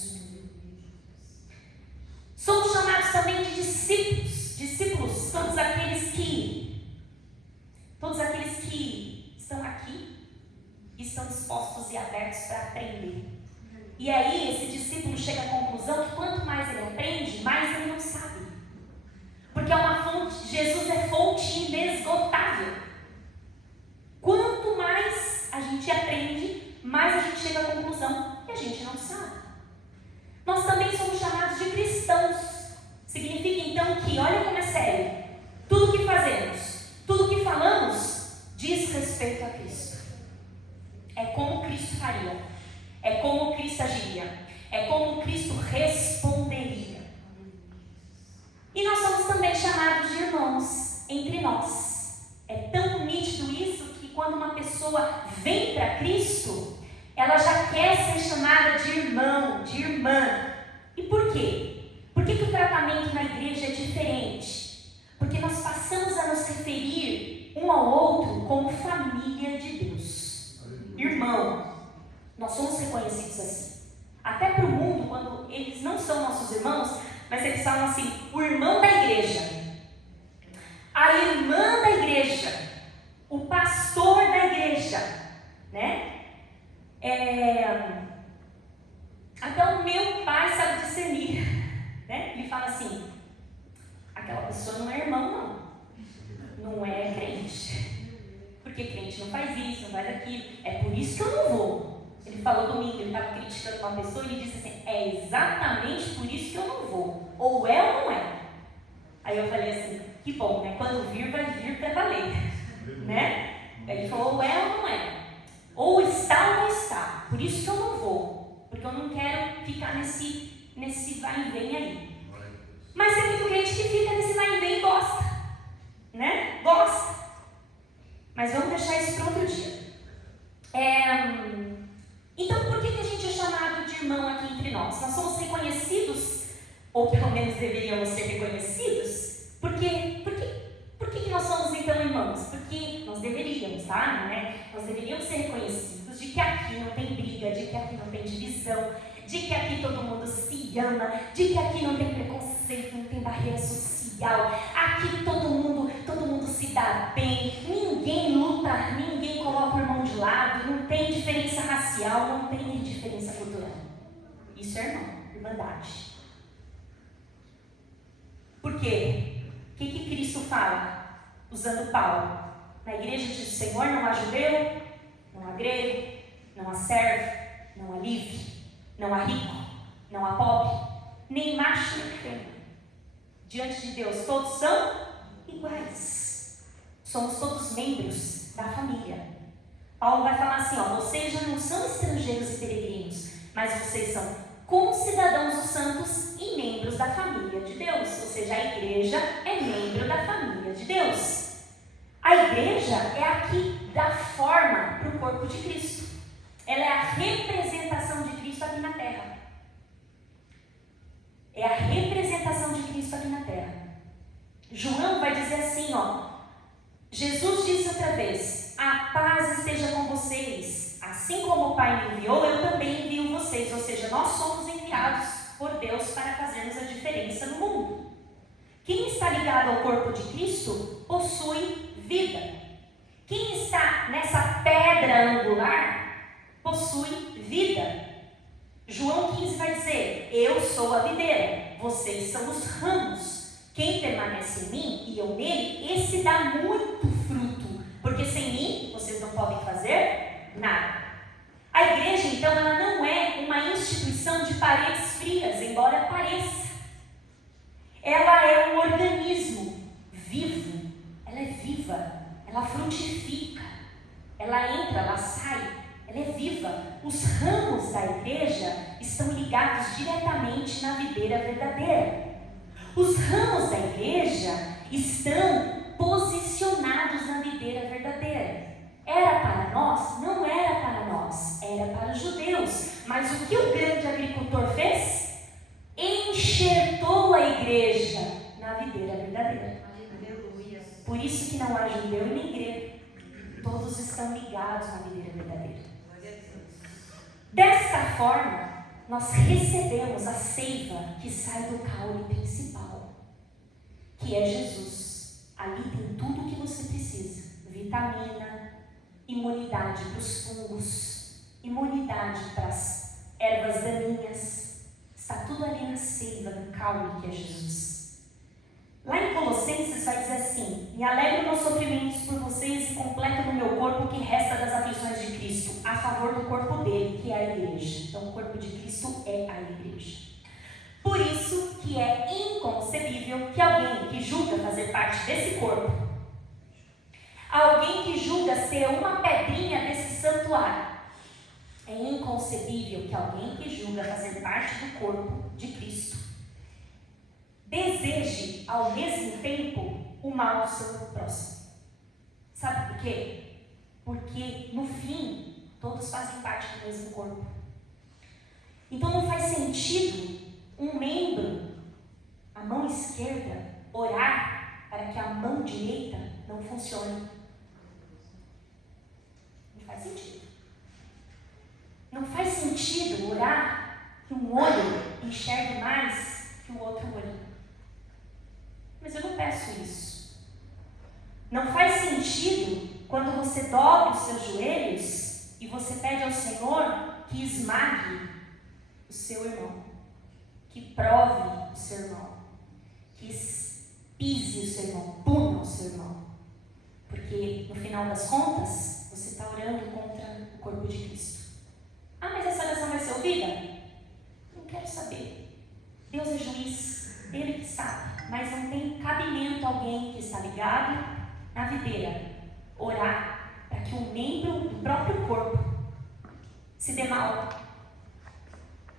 Somos chamados também de discípulos. Discípulos, todos aqueles que estão aqui estão dispostos e abertos para aprender. E aí esse discípulo chega à conclusão que quanto mais ele aprende, mais ele não sabe. Porque é uma fonte, Jesus é fonte inesgotável. Quanto mais a gente aprende, mais a gente chega à conclusão que a gente não sabe. Nós também somos chamados de cristãos. Significa então que, olha como é sério, tudo que fazemos, tudo que falamos, diz respeito a Cristo. É como Cristo faria, é como Cristo agiria, é como Cristo responderia. E nós somos também chamados de irmãos entre nós. É tão nítido isso que quando uma pessoa vem para Cristo, ela já quer ser chamada de irmão, de irmã. E por quê? Por que o tratamento na igreja é diferente? Porque nós passamos a nos referir um ao outro como família de Deus. Irmão. Nós somos reconhecidos assim. Até para o mundo, quando eles não são nossos irmãos, mas eles falam assim, o irmão da igreja, a irmã da igreja, o pastor da igreja, né? Até o meu pai sabe discernir, né? Ele fala assim, aquela pessoa não é irmão não é crente, porque crente não faz isso, não faz aquilo, é por isso que eu não vou. Ele falou domingo, ele estava criticando uma pessoa e ele disse assim, é exatamente por isso que eu não vou. Ou é ou não é. Aí eu falei assim, que bom, né? Quando vir, vai vir para valer. Né? Aí ele falou, ou é ou não é. Ou está ou não está. Por isso que eu não vou. Porque eu não quero ficar nesse vai e vem aí. Mas tem muito crente que fica nesse vai e vem e gosta. Né? Gosta. Mas vamos deixar isso para outro dia. Então, por que a gente é chamado de irmão aqui entre nós? Nós somos reconhecidos, ou pelo menos deveríamos ser reconhecidos, por que nós somos então irmãos? Porque nós deveríamos, tá? Não é? Nós deveríamos ser reconhecidos de que aqui não tem briga, de que aqui não tem divisão, de que aqui todo mundo se ama, de que aqui não tem preconceito, não tem barreira social, aqui todo mundo se dá bem, ninguém luta, ninguém coloca o irmão de lado, não tem diferença racial, não tem diferença cultural. Isso é irmão, irmandade. Por quê? O que Cristo fala? Usando Paulo. Na igreja diz o Senhor, não há judeu, não há grego, não há servo, não há livre, não há rico, não há pobre, nem macho nem fêmea. Diante de Deus todos são iguais. Somos todos membros da família. Paulo vai falar assim, vocês já não são estrangeiros e peregrinos, mas vocês são concidadãos dos santos e membros da família de Deus. Ou seja, a igreja é membro da família de Deus. A igreja é a que dá forma para o corpo de Cristo. Ela é a representação de Cristo aqui na terra. É a representação de Cristo aqui na terra. João vai dizer assim, Jesus disse outra vez, a paz esteja com vocês. Assim como o Pai me enviou, eu também envio vocês. Ou seja, nós somos enviados por Deus para fazermos a diferença no mundo. Quem está ligado ao corpo de Cristo possui vida. Quem está nessa pedra angular possui vida. João 15 vai dizer, eu sou a videira, vocês são os ramos. Quem permanece em mim e eu nele, esse dá muito fruto, porque sem mim vocês não podem fazer nada. A igreja, então, ela não é uma instituição de paredes frias, embora pareça. Ela é um organismo vivo, ela é viva, ela frutifica, ela entra, ela sai, ela é viva. Os ramos da igreja estão ligados diretamente na videira verdadeira. Os ramos da igreja estão posicionados na videira verdadeira. Era para nós? Não era para nós, era para os judeus. Mas o que o grande agricultor fez? Enxertou a igreja na videira verdadeira. Aleluia. Por isso que não há judeu e nem grego. Todos estão ligados na videira verdadeira. Desta forma, nós recebemos a seiva que sai do caule principal, que é Jesus. Ali tem tudo o que você precisa. Vitamina, imunidade para os fungos, imunidade para as ervas daninhas. Está tudo ali na seiva, no caule que é Jesus. Lá em Colossenses vai dizer assim, me alegro nos sofrimentos por vocês e completo no meu corpo o que resta das aflições de Cristo, a favor do corpo dele, que é a igreja. Então o corpo de Cristo é a igreja. Por isso que é inconcebível que alguém que julga fazer parte desse corpo, alguém que julga ser uma pedrinha desse santuário, é inconcebível que alguém que julga fazer parte do corpo de Cristo deseje, ao mesmo tempo, o mal do seu próximo. Sabe por quê? Porque, no fim, todos fazem parte do mesmo corpo. Então, não faz sentido um membro, a mão esquerda, orar para que a mão direita não funcione. Não faz sentido. Não faz sentido orar que um olho enxergue mais que o outro olho. Mas eu não peço isso. Não faz sentido quando você dobra os seus joelhos e você pede ao Senhor que esmague o seu irmão, que prove o seu irmão, que pise o seu irmão, puna o seu irmão. Porque no final das contas, você está orando contra o corpo de Cristo. Ah, mas essa oração vai ser ouvida? Não quero saber. Deus é juiz, Ele que sabe. Mas não tem cabimento alguém que está ligado na videira orar para que um membro do próprio corpo se dê mal,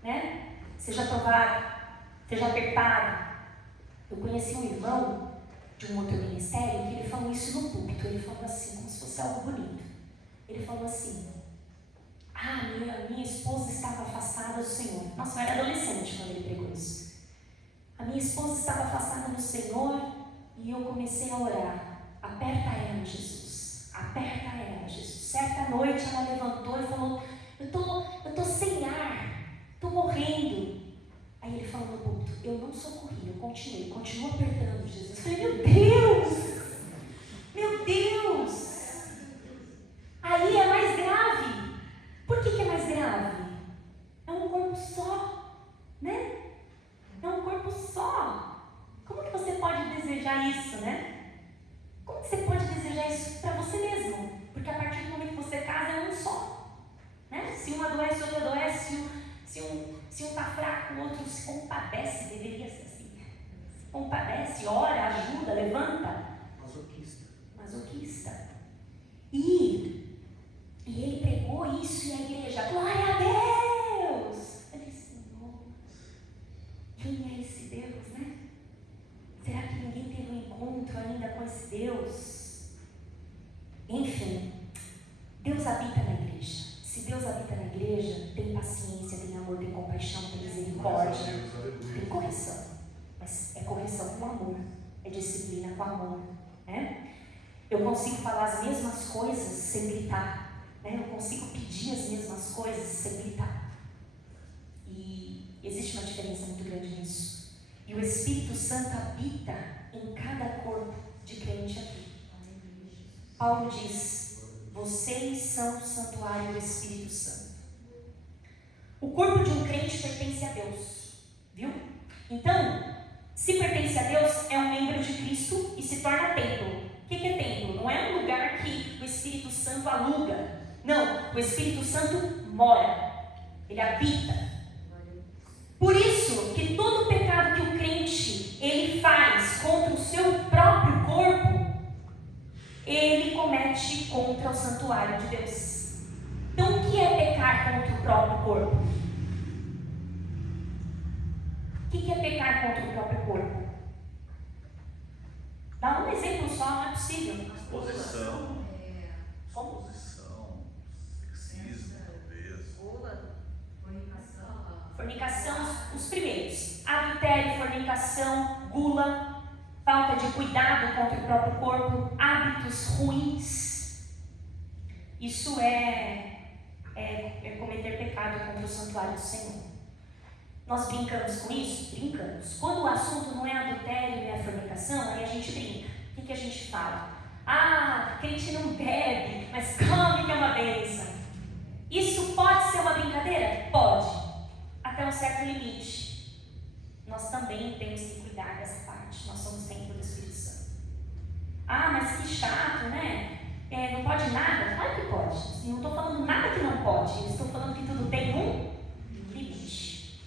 né? Seja provado, seja apertado. Eu conheci um irmão de um outro ministério que ele falou isso no púlpito. Ele falou assim, como se fosse algo bonito. Ele falou assim: minha esposa estava afastada do Senhor. Nossa, eu era adolescente quando ele pregou isso. A minha esposa estava afastada do Senhor e eu comecei a orar. Aperta ela, Jesus. Aperta ela, Jesus. Certa noite ela levantou e falou: eu tô sem ar, tô morrendo. Aí ele falou no púlpito: eu não socorri, eu continuo apertando, Jesus. Eu falei: meu Deus! Meu Deus! Aí é mais grave. Por que é mais grave? É um corpo só, né? É um corpo só. Como que você pode desejar isso, né? Como que você pode desejar isso para você mesmo? Porque a partir do momento que você casa é um só, né? Se um adoece, outro adoece. Se um está fraco, o outro se compadece. Deveria ser assim. Se compadece, ora, ajuda, levanta. Masoquista. E ele pregou isso e a igreja: glória a Deus! Eu falei: Senhor, quem é esse Deus, né? Será que ninguém teve um encontro ainda com esse Deus? Enfim, Deus habita na igreja. Se Deus habita na igreja, tem paciência, tem amor, tem compaixão, tem misericórdia, tem correção. Mas é correção com amor, é disciplina com amor, né? Eu consigo falar as mesmas coisas sem gritar, né? Eu consigo pedir as mesmas coisas sem gritar. E existe uma diferença muito grande nisso. E o Espírito Santo habita em cada corpo de crente aqui. Paulo diz: vocês são o santuário do Espírito Santo. O corpo de um crente pertence a Deus, viu? Então, se pertence a Deus, é um membro de Cristo e se torna templo. O que é templo? Não é um lugar que o Espírito Santo aluga. Não, o Espírito Santo mora, ele habita. Por isso que todo pecado que o crente ele faz contra o seu próprio corpo, ele comete contra o santuário de Deus. Então, o que é pecar contra o próprio corpo? O que é pecar contra o próprio corpo? Dá um exemplo só, não é possível. Posição, sexismo, talvez. Fornicação, os primeiros: adultério, fornicação, gula, falta de cuidado contra o próprio corpo, hábitos ruins. Isso é cometer pecado contra o santuário do Senhor. Nós brincamos com isso? Brincamos. Quando o assunto não é adultério e é fornicação, aí a gente brinca. O que a gente fala? Crente não bebe, mas come que é uma bênção. Isso pode ser uma brincadeira? Pode. Até um certo limite. Nós também temos que cuidar dessa parte. Nós somos templo do Espírito Santo. Mas que chato, né? Não pode nada? Claro que pode. Eu não estou falando nada que não pode. Eu estou falando que tudo tem um limite.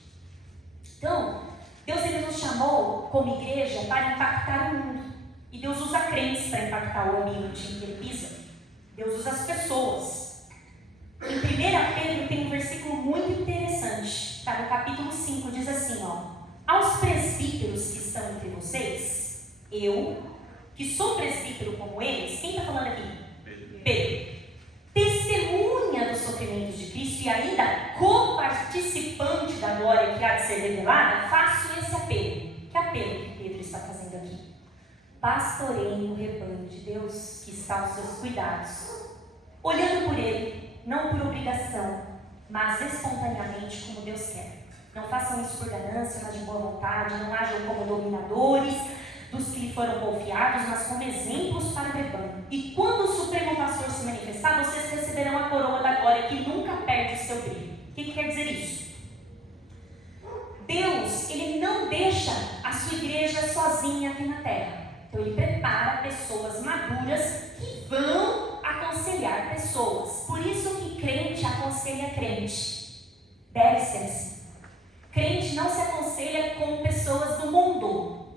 Então, Deus ele nos chamou como igreja para impactar o mundo. E Deus usa crentes para impactar o ambiente em que ele pisa. Deus usa as pessoas. Em 1 Pedro tem um versículo muito interessante. Está no capítulo 5, diz assim, aos presbíteros que estão entre vocês, eu, que sou presbítero como eles, quem está falando aqui? Pedro. Testemunha dos sofrimentos de Cristo e ainda coparticipante da glória que há de ser revelada, faço esse apelo. Que apelo que Pedro está fazendo aqui? Pastoreiem o rebanho de Deus que está aos seus cuidados, olhando por ele, não por obrigação, mas espontaneamente como Deus quer. Não façam isso por ganância, mas de boa vontade. Não ajam como dominadores dos que lhe foram confiados, mas como exemplos para o rebanho. E quando o Supremo Pastor se manifestar, vocês receberão a coroa da glória que nunca perde o seu brilho. O que quer dizer isso? Deus, ele não deixa a sua igreja sozinha aqui na terra. Então ele prepara pessoas maduras que vão aconselhar pessoas. Por isso que crente aconselha crente. Deve ser assim. Crente não se aconselha com pessoas do mundo.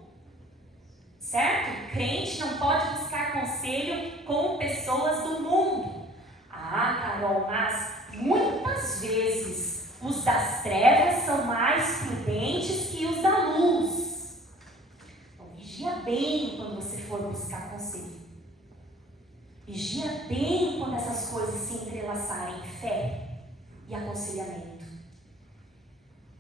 Certo? Crente não pode buscar conselho com pessoas do mundo. Ah, Carol, mas muitas vezes os das trevas são mais prudentes que os da luz. Então, vigia bem quando você for buscar conselho. Vigia bem quando essas coisas se entrelaçarem, fé e aconselhamento.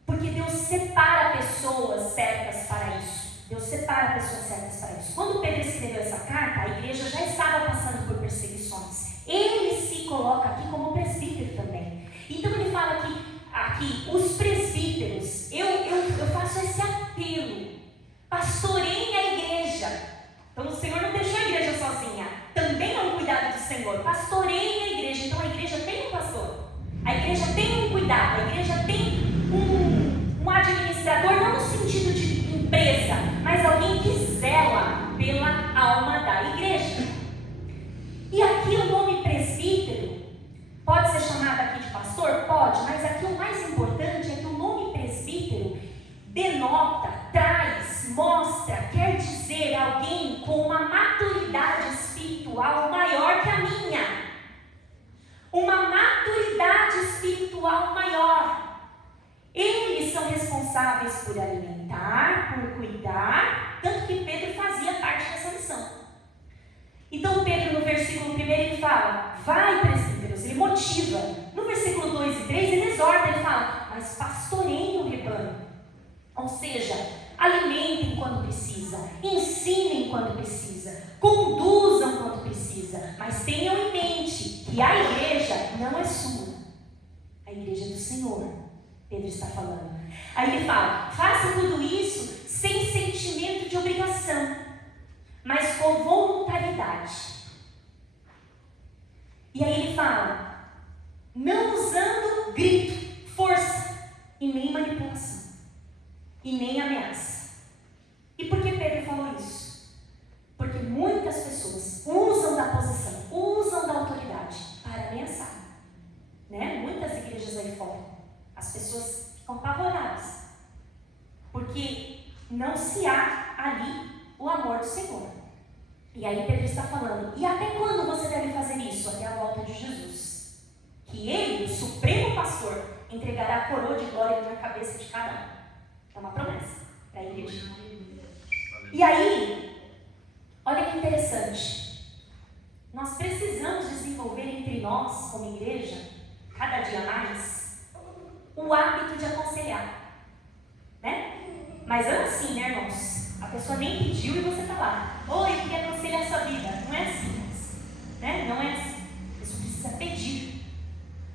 Porque Deus separa pessoas certas para isso. Deus separa pessoas certas para isso. Quando Pedro escreveu essa carta, a igreja já estava passando por perseguições. Ele se coloca aqui como presbítero também. Então ele fala aqui os presbíteros, eu faço esse apelo. Pastoreiem a igreja. Então o Senhor não deixou a igreja sozinha. Também é um cuidado do Senhor. Pastoreiem a igreja. Então a igreja tem um pastor. A igreja tem um cuidado. A igreja tem um administrador, não no sentido de empresa, mas alguém que zela pela alma da igreja. E aqui o nome presbítero pode ser chamado aqui de pastor? Pode, mas aqui o mais importante é que o nome presbítero denota, traz, mostra, quer dizer alguém com uma maturidade espiritual maior que a minha. Uma maturidade espiritual maior. Eles são responsáveis por alimentar, por cuidar, tanto que Pedro fazia parte dessa missão. Então Pedro no versículo 1 ele fala, vai presbíteros, ele motiva. No versículo 2 e 3 ele exorta, ele fala, mas pastoreiem o rebanho. Ou seja, alimentem quando precisa, ensinem quando precisa, conduzam quando precisa, mas tenham em mente que a igreja não é sua, a igreja é do Senhor. Pedro está falando. Aí ele fala, faça tudo isso sem sentimento de obrigação, mas com voluntariedade. E aí ele fala, não usando grito, força, e nem manipulação, e nem ameaça. E por que Pedro falou isso? Porque muitas pessoas usam da posição, usam da autoridade para ameaçar. Né? Muitas igrejas aí fora. As pessoas ficam apavoradas, porque não se há ali o amor do Senhor. E aí Pedro está falando, e até quando você deve fazer isso? Até a volta de Jesus. Que ele, o supremo pastor, entregará a coroa de glória na cabeça de cada um. É uma promessa para a igreja. E aí, olha que interessante. Nós precisamos desenvolver entre nós, como igreja, cada dia mais, o hábito de aconselhar, né? Mas é assim, né, irmãos? A pessoa nem pediu e você está lá. Oi, eu queria aconselhar a sua vida. Não é assim, né? Não é assim. A pessoa precisa pedir.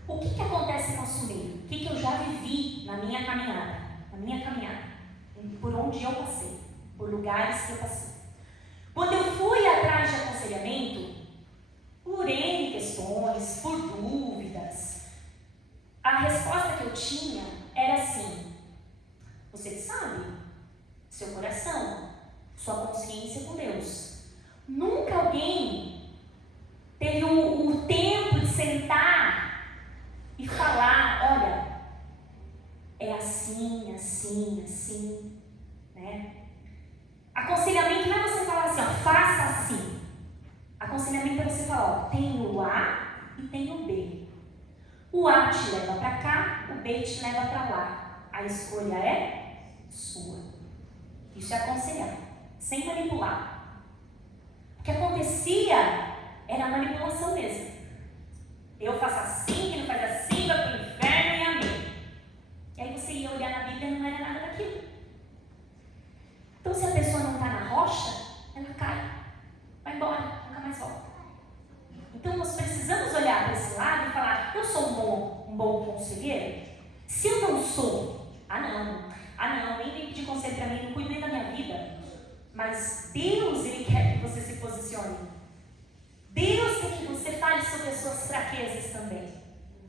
O que acontece no nosso meio? O que eu já vivi na minha caminhada? Por onde eu passei, por lugares que eu passei. Quando eu fui atrás de aconselhamento, por N questões, por dúvidas, a resposta que eu tinha era assim, você sabe, seu coração, sua consciência com Deus. Nunca alguém teve o tempo de sentar e falar, olha, é assim, assim, assim, né? Aconselhamento não é você falar assim, ó, faça assim. Aconselhamento é você falar, ó, tem o A e tem o B. O A te leva para cá, o B te leva para lá. A escolha é sua. Isso é aconselhar, sem manipular. O que acontecia era a manipulação mesmo. Eu faço assim, ele faz assim, vai para o inferno e amém. E aí você ia olhar na Bíblia e não era nada daquilo. Então se a pessoa não está na rocha, ela cai, vai embora, nunca mais volta. Então nós precisamos olhar para esse lado e falar, eu sou um bom conselheiro? Se eu não sou, nem vem pedir conselho para mim, não cuide da minha vida. Mas Deus, Ele quer que você se posicione. Deus quer que você fale sobre as suas fraquezas também,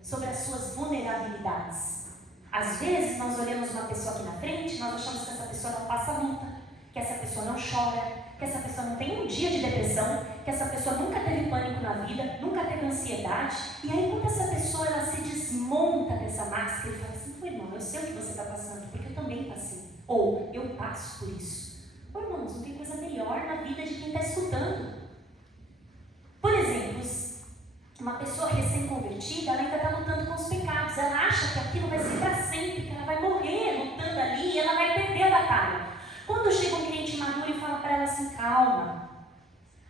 sobre as suas vulnerabilidades. Às vezes nós olhamos uma pessoa aqui na frente, nós achamos que essa pessoa não passa luta, que essa pessoa não chora, que essa pessoa não tem um dia de depressão, que essa pessoa nunca teve pânico na vida, nunca teve ansiedade. E aí quando essa pessoa ela se desmonta dessa máscara e fala assim, não foi sei o que você está passando, porque eu também passei. Ou eu passo por isso. Ô, irmãos, não tem coisa melhor na vida de quem está escutando. Por exemplo, uma pessoa recém-convertida, ela ainda está lutando com os pecados. Ela acha que aquilo vai ser para sempre, que ela vai morrer lutando ali e ela vai perder a batalha. Quando chega um cliente maduro e fala para ela assim, calma,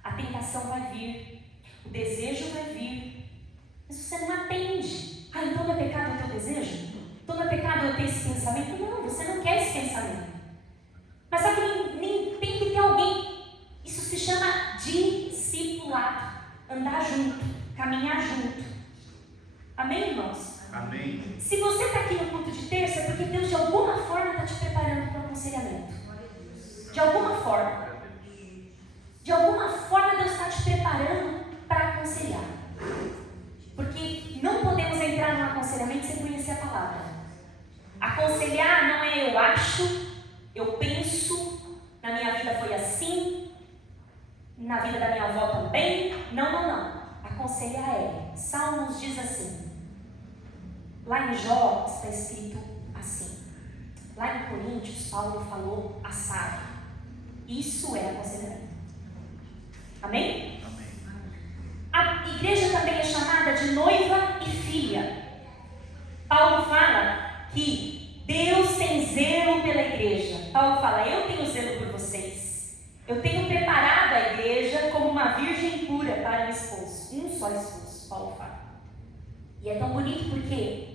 a tentação vai vir, o desejo vai vir, mas você não atende. Ah, então não é pecado o teu desejo? Então não é pecado eu ter esse pensamento? Não, você não quer esse pensamento. Mas sabe que nem tem que ter alguém. Isso se chama discipulado. Andar junto, caminhar junto. Amém, irmãos? Amém. Se você está aqui no culto de terça, é porque Deus de alguma forma está te preparando para o aconselhamento. De alguma forma. De alguma forma Deus está te preparando para aconselhar. Porque não podemos entrar no aconselhamento sem conhecer a palavra. Aconselhar não é eu acho, eu penso, na minha vida foi assim, na vida da minha avó também. Não. Aconselhar é, Salmos diz assim, lá em Jó está escrito assim, lá em Coríntios, Paulo falou assado. Isso é aconselhamento. Amém? Amém. A igreja também é chamada de noiva e filha. Paulo fala que Deus tem zelo pela igreja. Paulo fala, eu tenho zelo por vocês. Eu tenho preparado a igreja como uma virgem pura para o esposo. Um só esposo, Paulo fala. E é tão bonito porque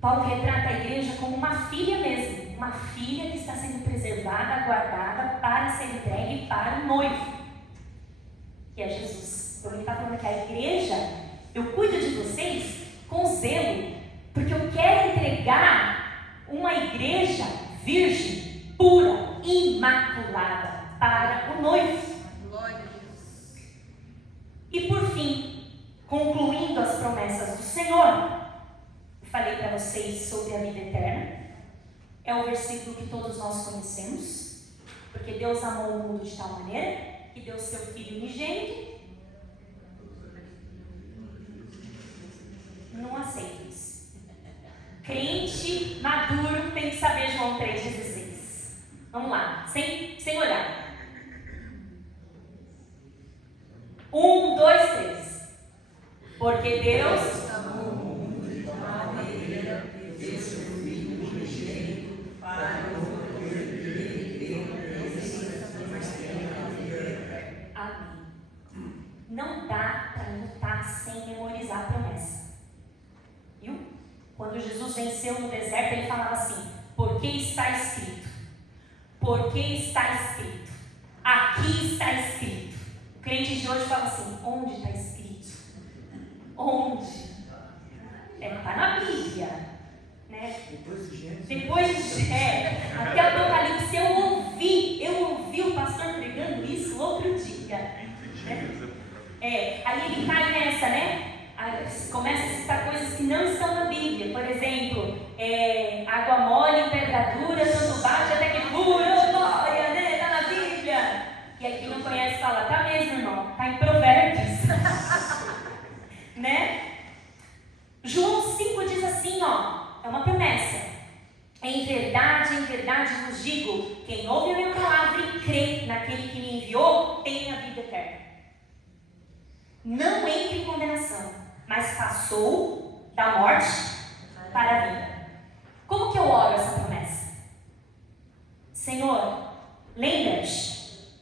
Paulo retrata a igreja como uma filha mesmo. Uma filha que está sendo preservada, guardada para ser entregue para o noivo, que é Jesus. Então ele está falando que a igreja, eu cuido de vocês com zelo, porque eu quero entregar uma igreja virgem, pura, imaculada para o noivo. Glória a Deus. E por fim, concluindo as promessas do Senhor, eu falei para vocês sobre a vida eterna. É o versículo que todos nós conhecemos, porque Deus amou o mundo de tal maneira que deu seu Filho unigênito. Não aceito isso. Crente maduro tem que saber João 3,16. Vamos lá, sem olhar. 1, 2, 3. Porque Deus amou o mundo de tal maneira que deu seu Filho unigênito para o ele mas tem a vida eterna. Amém. Não dá para lutar sem memorizar a promessa. Viu? Quando Jesus venceu no deserto, ele falava assim, porque está escrito. Porque está escrito. Aqui está escrito. O crente de hoje fala assim, onde está escrito? Onde? Está na Bíblia. Né? Depois de Gênesis. Até Apocalipse eu ouvi o pastor pregando isso outro dia. Aí ele cai nessa, né? Aí começa a citar coisas que não estão na Bíblia. Por exemplo, água mole em pedra dura, tanto bate até que pura, glória, né? Está na Bíblia. E aí quem não conhece fala, tá mesmo, irmão, está em Provérbios. Né? João 5 diz assim, é uma promessa. Em verdade vos digo, quem ouve a minha palavra e crê naquele que me enviou, tem a vida eterna. Não entre em condenação, mas passou da morte para a vida. Como que eu oro essa promessa? Senhor, lembra-te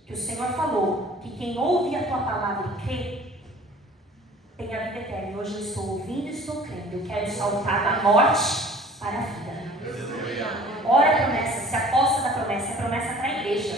que o Senhor falou que quem ouve a tua palavra e crê, tem a vida eterna. E hoje eu estou ouvindo e estou crendo. Eu quero saltar da morte para a vida. Ora a promessa, se aposta da promessa, a promessa para a igreja.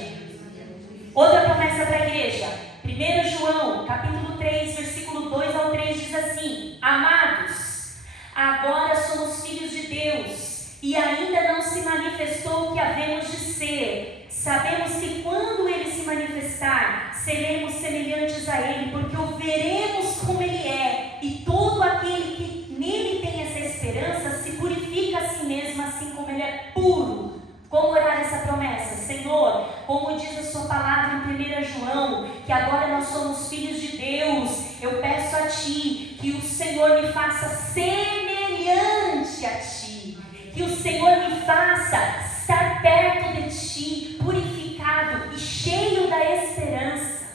Outra promessa para a igreja. 1 João, capítulo 3, versículo 2 ao 3 diz assim: Amados, agora somos filhos de Deus, e ainda não se manifestou o que havemos de ser. Sabemos que quando Ele se manifestar, seremos semelhantes a Ele, porque o veremos como Ele é, e todo aquele que nele tem essa esperança se purifica a si mesmo, assim como Ele é puro. Como orar essa promessa? Senhor, como diz a sua palavra em 1 João, que agora nós somos filhos de Deus, eu peço a Ti que o Senhor me faça semelhante a Ti, Que o Senhor me faça estar perto de Ti, purificado e cheio da esperança.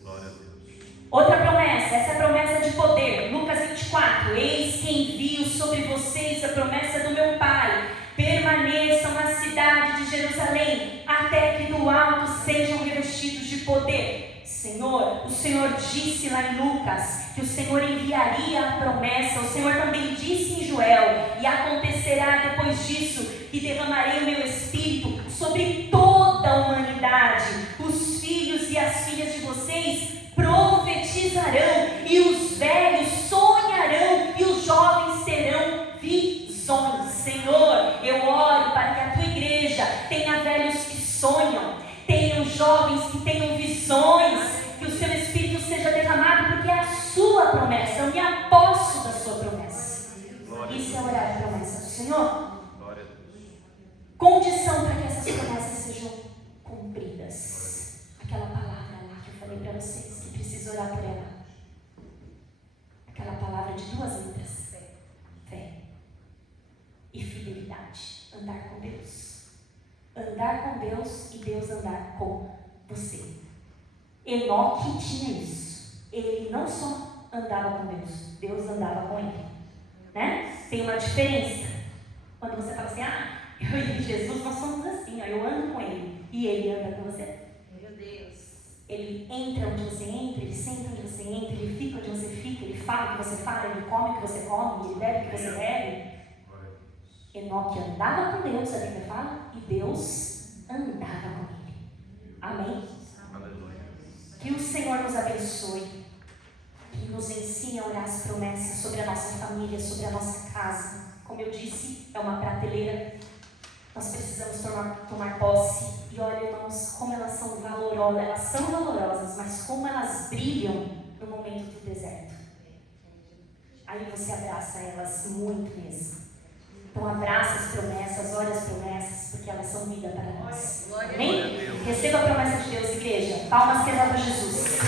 Glória a Deus. Outra promessa, essa é a promessa de poder. Lucas 24. Eis que envio sobre vocês a promessa do meu Pai. Permaneçam na cidade de Jerusalém, até que do alto sejam revestidos de poder. Senhor, o Senhor disse lá em Lucas que o Senhor enviaria a promessa. O Senhor também disse em Joel: e acontecerá depois disso que derramarei o meu Espírito sobre toda a humanidade. Os filhos e as filhas de vocês profetizarão, e os velhos sonharão, e os jovens terão visões. Senhor, eu oro para que a tua igreja tenha velhos que sonham, tenham jovens que tenham visões, que o seu Espírito seja derramado, porque é a sua promessa. Eu me aposto da sua promessa. Isso é orar a promessa do Senhor. Glória a Deus. Condição para que essas promessas sejam cumpridas. Aquela palavra lá que eu falei para vocês, que precisa orar por ela. Aquela palavra de 2 letras: fé e fidelidade. Andar com Deus. Andar com Deus e Deus andar com você. Enoque tinha isso. Ele não só andava com Deus, Deus andava com ele, né? Tem uma diferença. Quando você fala assim: eu e Jesus nós somos assim, eu ando com ele e ele anda com você. Meu Deus. Ele entra onde você entra, ele senta onde você entra, ele fica onde você fica, ele fala o que você fala, ele come o que você come, ele bebe o que você bebe. Enoque andava com Deus, a Bíblia fala, e Deus andava com ele. Amém? Aleluia. Que o Senhor nos abençoe, que nos ensine a orar as promessas sobre a nossa família, sobre a nossa casa. Como eu disse, é uma prateleira. Nós precisamos tomar posse. E olha, irmãos, como elas são valorosas. Elas são valorosas, mas como elas brilham no momento do deserto. Aí você abraça elas muito mesmo. Então abraça as promessas, ore as promessas, porque elas são vida para nós. Amém? Receba a promessa de Deus, igreja. Palmas que dá para Jesus.